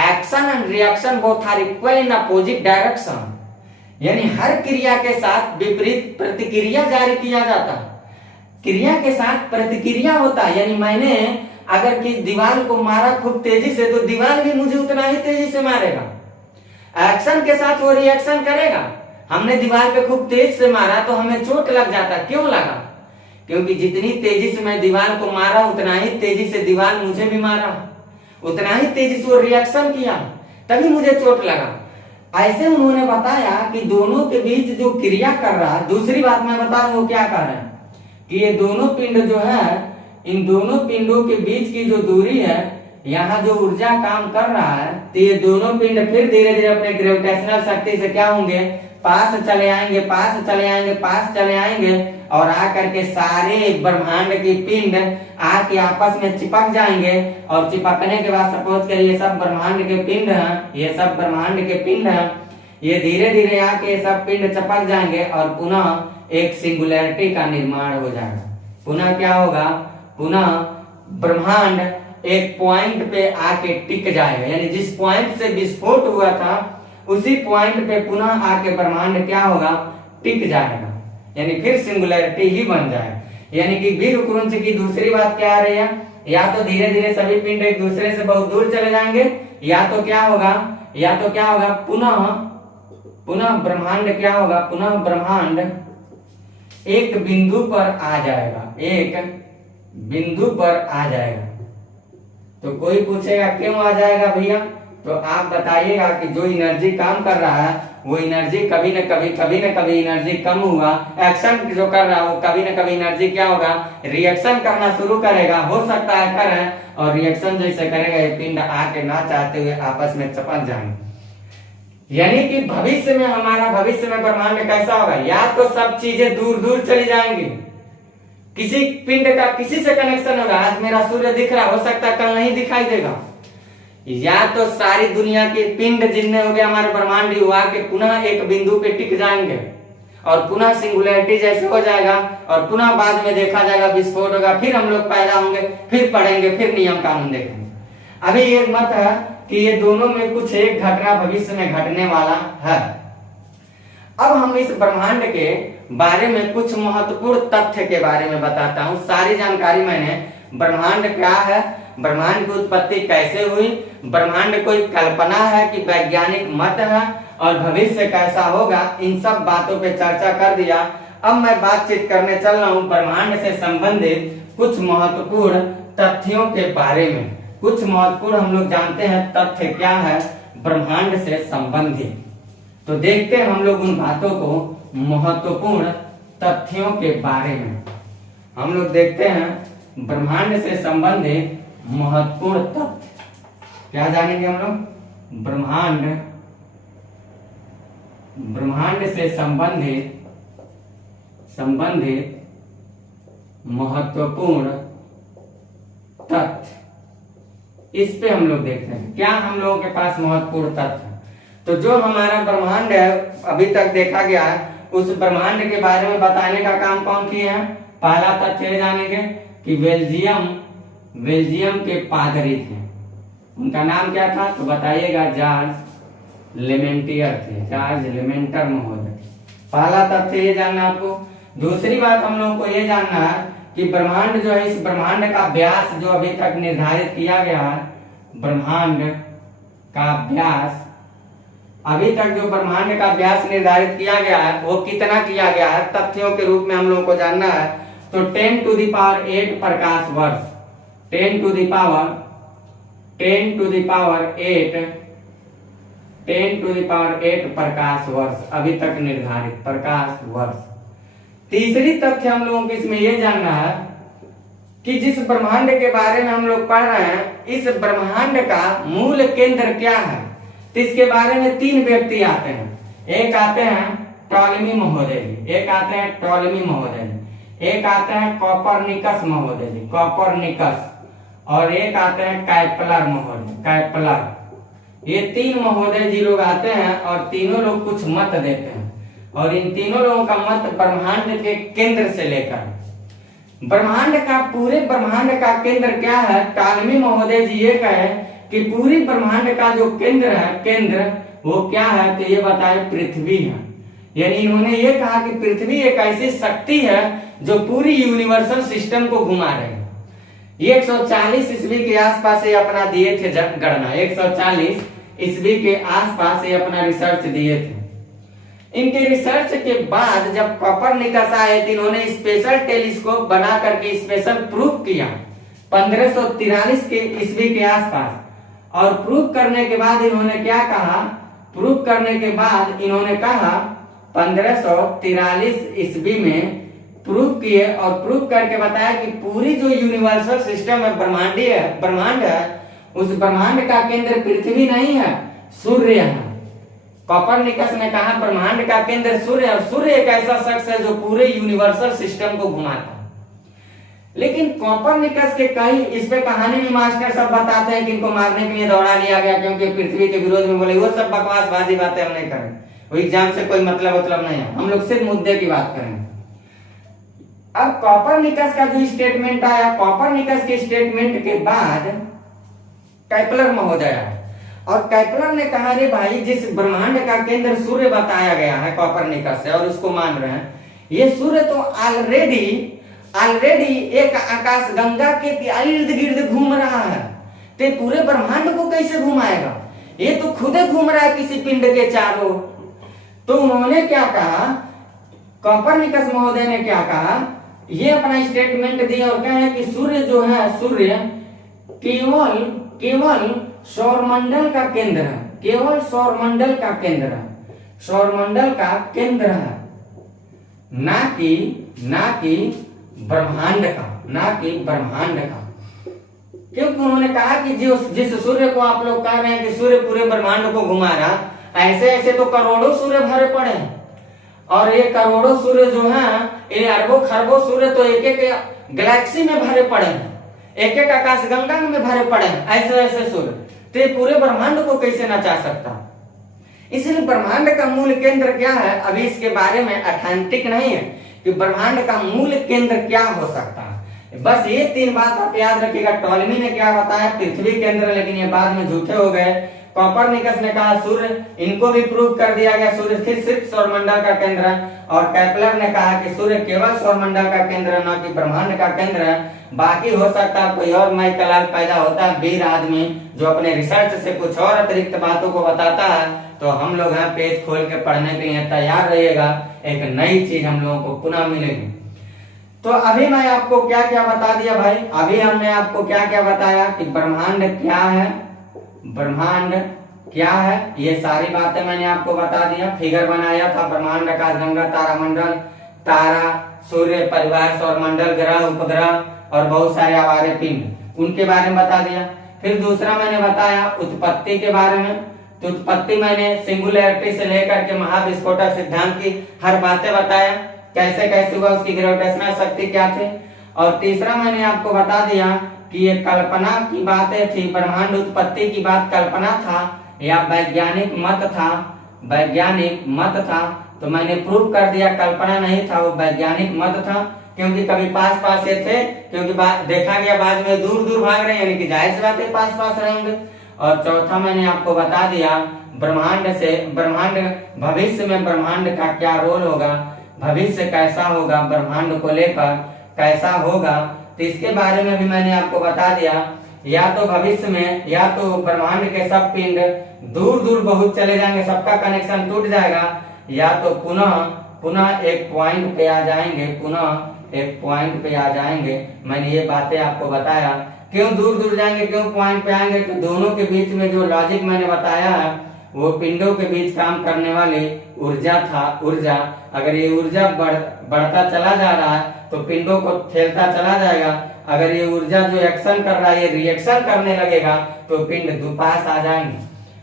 action and reaction both are equal in opposite direction. यानी हर क्रिया के साथ विपरीत प्रतिक्रिया जारी किया जाता है, क्रिया के साथ प्रतिक्रिया होता है। यानी मैंने अगर कि दीवार को मारा खूब तेजी से तो दीवार भी मुझे उतना ही तेजी से मारेगा। एक्शन के साथ वो रिएक्शन करेगा। हमने दीवार पे खूब तेज से मारा तो हमें चोट लग जाता, क्यों लगा? क्योंकि जितनी तेजी से मैं दीवार को मारा उतना ही तेजी से दीवार मुझे भी मारा, उतना ही तेजी से वो रिएक्शन किया, तभी मुझे चोट लगा। ऐसे उन्होंने बताया कि दोनों के बीच जो क्रिया कर रहा है, दूसरी बात मैं बता रहा हूं वो क्या कर रहे हैं कि ये दोनों पिंड जो है, इन दोनों पिंडों के बीच की जो दूरी है, यहाँ जो ऊर्जा काम कर रहा है, तो ये दोनों पिंड फिर धीरे धीरे अपने ग्रेविटेशनल शक्ति से क्या होंगे, पास चले आएंगे, पास चले आएंगे, पास चले आएंगे और आकर के सारे ब्रह्मांड के पिंड आके आपस में चिपक जाएंगे। और चिपकने के बाद सपोज करिए ये सब ब्रह्मांड के पिंड हैं, ये सब ब्रह्मांड के पिंड हैं, ये धीरे धीरे आके सब पिंड चिपक जाएंगे और पुनः एक सिंगुलैरिटी का निर्माण हो जाएगा। पुनः क्या होगा, पुनः ब्रह्मांड एक पॉइंट पे आके टिक जाएगा। यानी जिस पॉइंट से विस्फोट हुआ था उसी पॉइंट पे पुनः आके ब्रह्मांड क्या होगा, टिक जाएगा, यानी फिर सिंगुलैरिटी ही बन जाएगा। यानी कि बिग क्रुंच की दूसरी बात क्या आ रही है, या तो धीरे धीरे सभी पिंड एक दूसरे से बहुत दूर चले जाएंगे, या तो क्या होगा, या तो क्या होगा, पुनः ब्रह्मांड क्या होगा, पुनः ब्रह्मांड एक बिंदु पर आ जाएगा, एक बिंदु पर आ जाएगा। तो कोई पूछेगा क्यों आ जाएगा भैया, तो आप बताइएगा कि जो एनर्जी काम कर रहा है वो एनर्जी कभी न कभी एनर्जी कम हुआ, एक्शन जो कर रहा है वो कभी न कभी एनर्जी क्या होगा, रिएक्शन करना शुरू करेगा। हो सकता है करे, और रिएक्शन जैसे करेगा ये पिंड आके ना चाहते हुए आपस में चिपक जाएंगे। यानी कि भविष्य में हमारा भविष्य में ब्रह्मांड कैसा होगा, या तो सब चीजें दूर दूर चली जाएंगी, किसी पिंड का किसी से कनेक्शन होगा। आज मेरा सूर्य दिख रहा, हो सकता है कल नहीं दिखाई देगा। या तो सारी दुनिया के पिंड जितने हो गए हमारे ब्रह्मांड हुआ के पुनः एक बिंदु पे टिक जाएंगे और पुनः सिंगुलैरिटी जैसे हो जाएगा और पुनः बाद में देखा जाएगा विस्फोट होगा, फिर हम लोग पैदा होंगे, फिर पढ़ेंगे, फिर नियम कानून देखेंगे। अभी ये मत है कि ये दोनों में कुछ एक घटना भविष्य में घटने वाला है। अब हम इस ब्रह्मांड के बारे में कुछ महत्वपूर्ण तथ्य के बारे में बताता हूँ। सारी जानकारी मैंने, ब्रह्मांड क्या है, ब्रह्मांड की उत्पत्ति कैसे हुई, ब्रह्मांड कोई कल्पना है कि वैज्ञानिक मत है, और भविष्य कैसा होगा, इन सब बातों पे चर्चा कर दिया। अब मैं बातचीत करने चल रहा हूँ ब्रह्मांड से संबंधित कुछ महत्वपूर्ण तथ्यों के बारे में। कुछ महत्वपूर्ण हम लोग जानते हैं तथ्य क्या है ब्रह्मांड से संबंधित, तो देखते हैं हम लोग उन बातों को, महत्वपूर्ण तथ्यों के बारे में हम लोग देखते हैं। ब्रह्मांड से संबंधित महत्वपूर्ण तथ्य क्या जानेंगे हम लोग, ब्रह्मांड से संबंधित महत्वपूर्ण तथ्य, इस पे हम लोग देखते हैं क्या हम लोगों के पास महत्वपूर्ण तथ्य। तो जो हमारा ब्रह्मांड है अभी तक देखा गया है, उस ब्रह्मांड के बारे में बताने का काम कौन किए हैं? पहला तथ्य जानेंगे कि बेल्जियम के पादरी थे, उनका नाम क्या था? तो बताइएगा, जॉर्ज लेमेंटियर थे, जॉर्ज लेमेंटर महोदय। पहला तथ्य ये जानना आपको। दूसरी बात हम लोगों को ये जानना है कि ब्रह्मांड जो है, इस ब्रह्मांड का व्यास जो अभी तक निर्धारित किया गया है, ब्रह्मांड का व्यास, अभी तक जो ब्रह्मांड का व्यास निर्धारित किया गया है वो कितना किया गया है, तथ्यों के रूप में हम लोगों को जानना है। तो 10⁸ प्रकाश वर्ष, 10⁸ प्रकाश वर्ष अभी तक निर्धारित प्रकाश वर्ष। तीसरी तथ्य हम लोगों को इसमें यह जानना है कि जिस ब्रह्मांड के बारे में हम लोग पढ़ रहे हैं, इस ब्रह्मांड का मूल केंद्र क्या है? तो इसके बारे में 3 व्यक्ति आते हैं। एक आते हैं टॉलेमी महोदय जी, एक आते हैं टॉलेमी महोदय जी, एक आते हैं कोपरनिकस महोदय जी, कोपरनिकस, और एक आते हैं कैप्लर महोदय, कैप्लर। ये 3 महोदय जी लोग आते हैं और तीनों लोग कुछ मत देते हैं, और इन तीनों लोगों का मत ब्रह्मांड के केंद्र से लेकर ब्रह्मांड का, पूरे ब्रह्मांड का केंद्र क्या है? टॉलेमी महोदय जी ये कहे कि पूरी ब्रह्मांड का जो केंद्र है, केंद्र वो क्या है? तो ये बताए पृथ्वी है। यानी इन्होंने ये कहा कि पृथ्वी एक ऐसी शक्ति है जो पूरी यूनिवर्सल सिस्टम को घुमा रही है। ये 140 ईस्वी के आसपास ये अपना दिए थे गणना, 140 ईस्वी के आसपास ये अपना रिसर्च दिए थे। इनके रिसर्च के बाद जब कोपरनिकस आए तो इन्होंने स्पेशल टेलीस्कोप बना करके स्पेशल प्रूफ किया 1543 के ईस्वी के आसपास। और प्रूफ करने के बाद इन्होंने क्या कहा? प्रूफ करने के बाद इन्होंने कहा 1543 ईस्वी में प्रूफ किए और प्रूफ करके बताया कि पूरी जो यूनिवर्सल सिस्टम है, ब्रह्मांड है, उस ब्रह्मांड का केंद्र पृथ्वी नहीं है, सूर्य है। कोपरनिकस ने कहा ब्रह्मांड का केंद्र सूर्य है, और सूर्य एक ऐसा शख्स है जो पूरे यूनिवर्सल सिस्टम को घुमाता है। लेकिन कोपरनिकस के कई, इस पे कहानी में मास्टर सब बताते हैं कि इनको मारने के लिए दौड़ा लिया गया क्योंकि पृथ्वी के विरोध में बोले। वो सब बकवासबाजी बातें हम नहीं करें, वो एग्जाम से कोई मतलब नहीं है, हम लोग सिर्फ मुद्दे की बात करेंगे। अब कोपरनिकस का जो स्टेटमेंट आया, कोपरनिकस के स्टेटमेंट के बाद कैप्लर महोदय आया, और कैप्लर ने कहा रे भाई, जिस ब्रह्मांड का केंद्र सूर्य बताया गया है कोपरनिकस से और उसको मान रहे हैं, ये सूर्य तो ऑलरेडी एक आकाश गंगा के इर्द गिर्द घूम रहा है, तो पूरे ब्रह्मांड को कैसे घुमाएगा? ये तो खुद घूम रहा है किसी पिंड के चारों। तो उन्होंने क्या कहा, कोपरनिकस महोदय ने क्या कहा, ये अपना स्टेटमेंट दिया और कहा कि सूर्य जो है, सूर्य केवल सौरमंडल का केंद्र है, केवल सौरमंडल का केंद्र है, सौरमंडल का केंद्र है, ना कि ब्रह्मांड का, क्योंकि उन्होंने कहा कि जिस सूर्य को आप लोग कह रहे हैं कि सूर्य पूरे ब्रह्मांड को घुमा रहा, ऐसे तो करोड़ों सूर्य भरे पड़े हैं, और ये करोड़ों सूर्य जो है, ये अरबों खरबों सूर्य तो एक एक गैलेक्सी में भरे पड़े हैं, एक एक आकाश गंगा में भरे पड़े हैं, ऐसे सूर्य, तो ये पूरे ब्रह्मांड को कैसे नचा सकता? इसलिए ब्रह्मांड का मूल केंद्र क्या है, अभी इसके बारे में अथेंटिक नहीं है कि ब्रह्मांड का मूल केंद्र क्या हो सकता है। बस ये 3 बात आप याद रखिएगा। टॉलेमी ने क्या बताया, पृथ्वी केंद्र, लेकिन ये बाद में झूठे हो गए। कोपरनिकस ने कहा सूर्य, इनको भी प्रूव कर दिया गया सूर्य सिर्फ सौरमंडल का केंद्र है, और कैप्लर ने कहा कि सूर्य केवल सौरमंडल का केंद्र है, न कि ब्रह्मांड का केंद्र है। बाकी हो सकता है कोई और नई कलाल पैदा होता है, वीर आदमी जो अपने रिसर्च से कुछ और अतिरिक्त बातों को बताता है, तो हम लोग यहाँ पेज खोल के पढ़ने के लिए तैयार रहिएगा। एक नई चीज हम लोगों को पुनः मिलेगी। तो अभी मैं आपको क्या क्या बता दिया भाई, अभी हमने आपको क्या क्या बताया कि ब्रह्मांड क्या है, ब्रह्मांड क्या है, ये सारी बातें मैंने आपको बता दिया। फिगर बनाया था ब्रह्मांड, आकाशगंगा, तारामंडल, तारा, सूर्य, परिवार, सौरमंडल, ग्रह, उपग्रह और बहुत सारे आवारे पिंड, उनके बारे में बता दिया। फिर दूसरा मैंने बताया उत्पत्ति के बारे में। तो उत्पत्ति मैंने सिंगुलैरिटी से लेकर के महाविस्फोटक सिद्धांत की हर बातें बताया, कैसे कैसे हुआ, उसकी ग्रेविटेशनल शक्ति क्या थी। और तीसरा मैंने आपको बता दिया कि ये कल्पना की बातें थी, ब्रह्मांड उत्पत्ति की बात कल्पना था, या वैज्ञानिक मत था, तो मैंने प्रूव कर दिया कल्पना नहीं था, वो वैज्ञानिक मत था, क्योंकि कभी पास पास ये थे, क्योंकि देखा गया बाद में दूर दूर भाग रहे हैं, यानी कि जाहिर सी बात है पास पास रहेंगे। और चौथा मैंने आपको बता दिया ब्रह्मांड भविष्य में ब्रह्मांड का क्या रोल होगा, भविष्य कैसा होगा, ब्रह्मांड को लेकर कैसा होगा, तो इसके बारे में भी मैंने आपको बता दिया। या तो भविष्य में या तो ब्रह्मांड के सब पिंड दूर दूर बहुत चले जाएंगे, सबका कनेक्शन टूट जाएगा, या तो पुनः एक पॉइंट पे आ जाएंगे। मैंने ये बातें आपको बताया। क्यों दूर दूर जाएंगे, क्यों पॉइंट पे आएंगे, तो दोनों के बीच में जो लॉजिक मैंने बताया है वो पिंडों के बीच काम करने वाली ऊर्जा अगर ये ऊर्जा बढ़ता चला जा रहा है तो पिंडों को ठेलता चला जाएगा। अगर ये ऊर्जा जो एक्शन कर रहा है ये रिएक्शन करने लगेगा तो पिंड पास आ जाएंगे।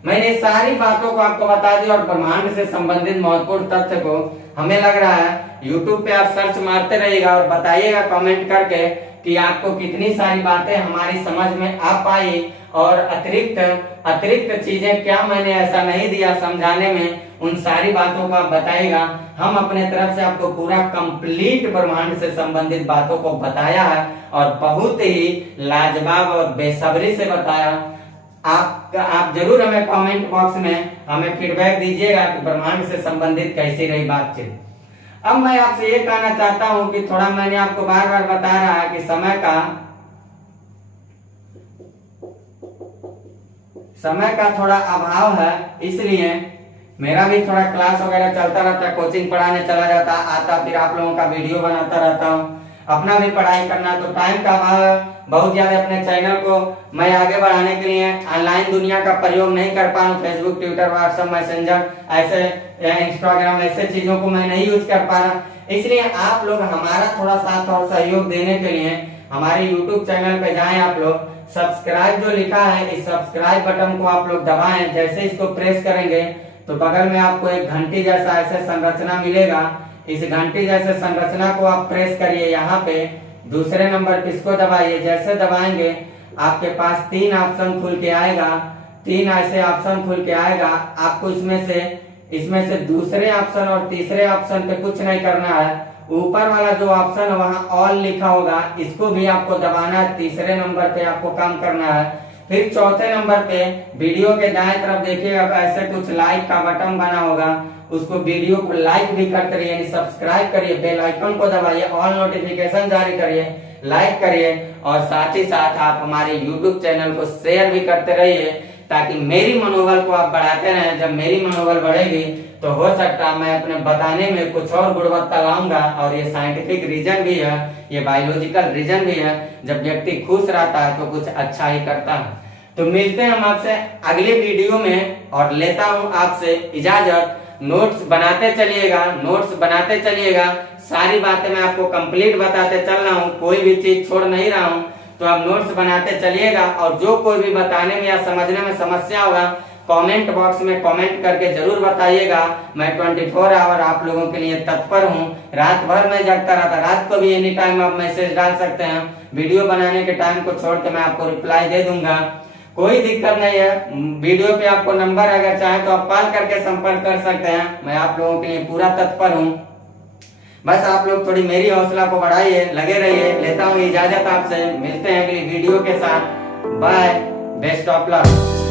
मैंने सारी बातों को आपको बता दी और ब्रह्मांड से संबंधित महत्वपूर्ण तथ्य को हमें लग रहा है YouTube पे आप सर्च मारते रहिएगा और बताइएगा कमेंट करके कि आपको कितनी सारी बातें हमारी समझ में आ पाई और अतिरिक्त चीजें क्या मैंने ऐसा नहीं दिया समझाने में, उन सारी बातों को आप बताइएगा। हम अपने तरफ से आपको पूरा कंप्लीट ब्रह्मांड से संबंधित बातों को बताया है और बहुत ही लाजवाब और बेसब्री से बताया। आप जरूर हमें कमेंट बॉक्स में हमें फीडबैक दीजिएगा कि ब्रह्मांड से संबंधित कैसी रही बातचीत। अब मैं आपसे ये कहना चाहता हूं कि थोड़ा मैंने आपको बार बार बता रहा है कि समय का थोड़ा अभाव है, इसलिए मेरा भी थोड़ा क्लास वगैरह चलता रहता है, कोचिंग पढ़ाने चला जाता आता, फिर आप लोगों का वीडियो बनाता रहता हूँ, अपना भी पढ़ाई करना, तो टाइम का अभाव है बहुत ज्यादा। अपने चैनल को मैं आगे बढ़ाने के लिए ऑनलाइन दुनिया का प्रयोग नहीं कर पा रहा हूँ, फेसबुक, ट्विटर, व्हाट्सएप, मैसेंजर, ऐसे इंस्टाग्राम, ऐसे चीजों को मैं नहीं यूज कर पा रहा। इसलिए आप लोग हमारा थोड़ा साथ और सहयोग देने के लिए हमारे यूट्यूब चैनल पे जाएं, आप लोग सब्सक्राइब जो लिखा है इस सब्सक्राइब बटन को आप लोग दबाएं। जैसे इसको प्रेस करेंगे तो बगल में आपको एक घंटी जैसा ऐसे संरचना मिलेगा, इस घंटी जैसे संरचना को आप प्रेस करिए, यहाँ पे दूसरे नंबर पे इसको दबाइए। जैसे दबाएंगे आपके पास 3 ऑप्शन खुल के आएगा, 3 ऐसे ऑप्शन खुल के आएगा। आपको इसमें से दूसरे ऑप्शन और तीसरे ऑप्शन पे कुछ नहीं करना है, ऊपर वाला जो ऑप्शन है वहां ऑल लिखा होगा, इसको भी आपको दबाना है। तीसरे नंबर पे आपको काम करना है। फिर चौथे नंबर पे वीडियो के दाएं तरफ देखिएगा ऐसे कुछ लाइक का बटन बना होगा, उसको वीडियो को लाइक भी करते रहिए, यानी सब्सक्राइब करिए, बेल आइकन को दबाइए, ऑल नोटिफिकेशन जारी करिए, लाइक करिए और साथ ही साथ आप हमारे यूट्यूब चैनल को शेयर भी करते रहिए ताकि मेरी मनोबल को आप बढ़ाते रहें। जब मेरी मनोबल बढ़ेगी तो हो सकता है मैं अपने बताने में कुछ और गुणवत्ता लाऊंगा। और ये साइंटिफिक रीजन भी है, ये बायोलॉजिकल रीजन भी है, जब व्यक्ति खुश रहता है तो कुछ अच्छा ही करता है। तो मिलते हैं हम आपसे अगले वीडियो में और लेता हूं आपसे इजाजत। नोट्स बनाते चलिएगा, सारी बातें मैं आपको कंप्लीट बताते चल रहा हूँ, कोई भी चीज छोड़ नहीं रहा हूँ, तो आप नोट्स बनाते चलिएगा। और जो कोई भी बताने में या समझने में समस्या होगा कमेंट बॉक्स में कमेंट करके जरूर बताइएगा। मैं 24 आवर आप लोगों के लिए तत्पर हूँ, रात भर मैं जगता रहता, रात को भी एनी टाइम आप मैसेज डाल सकते हैं, वीडियो बनाने के टाइम को छोड़ के मैं आपको रिप्लाई दे दूंगा, कोई दिक्कत नहीं है। वीडियो पे आपको नंबर अगर चाहे तो आप कॉल करके संपर्क कर सकते हैं, मैं आप लोगों के लिए पूरा तत्पर हूँ। बस आप लोग थोड़ी मेरी हौसला को बढ़ाइए, लगे रहिए। लेता हूँ इजाजत आपसे, मिलते हैं अगली वीडियो के साथ। Bye, best of luck.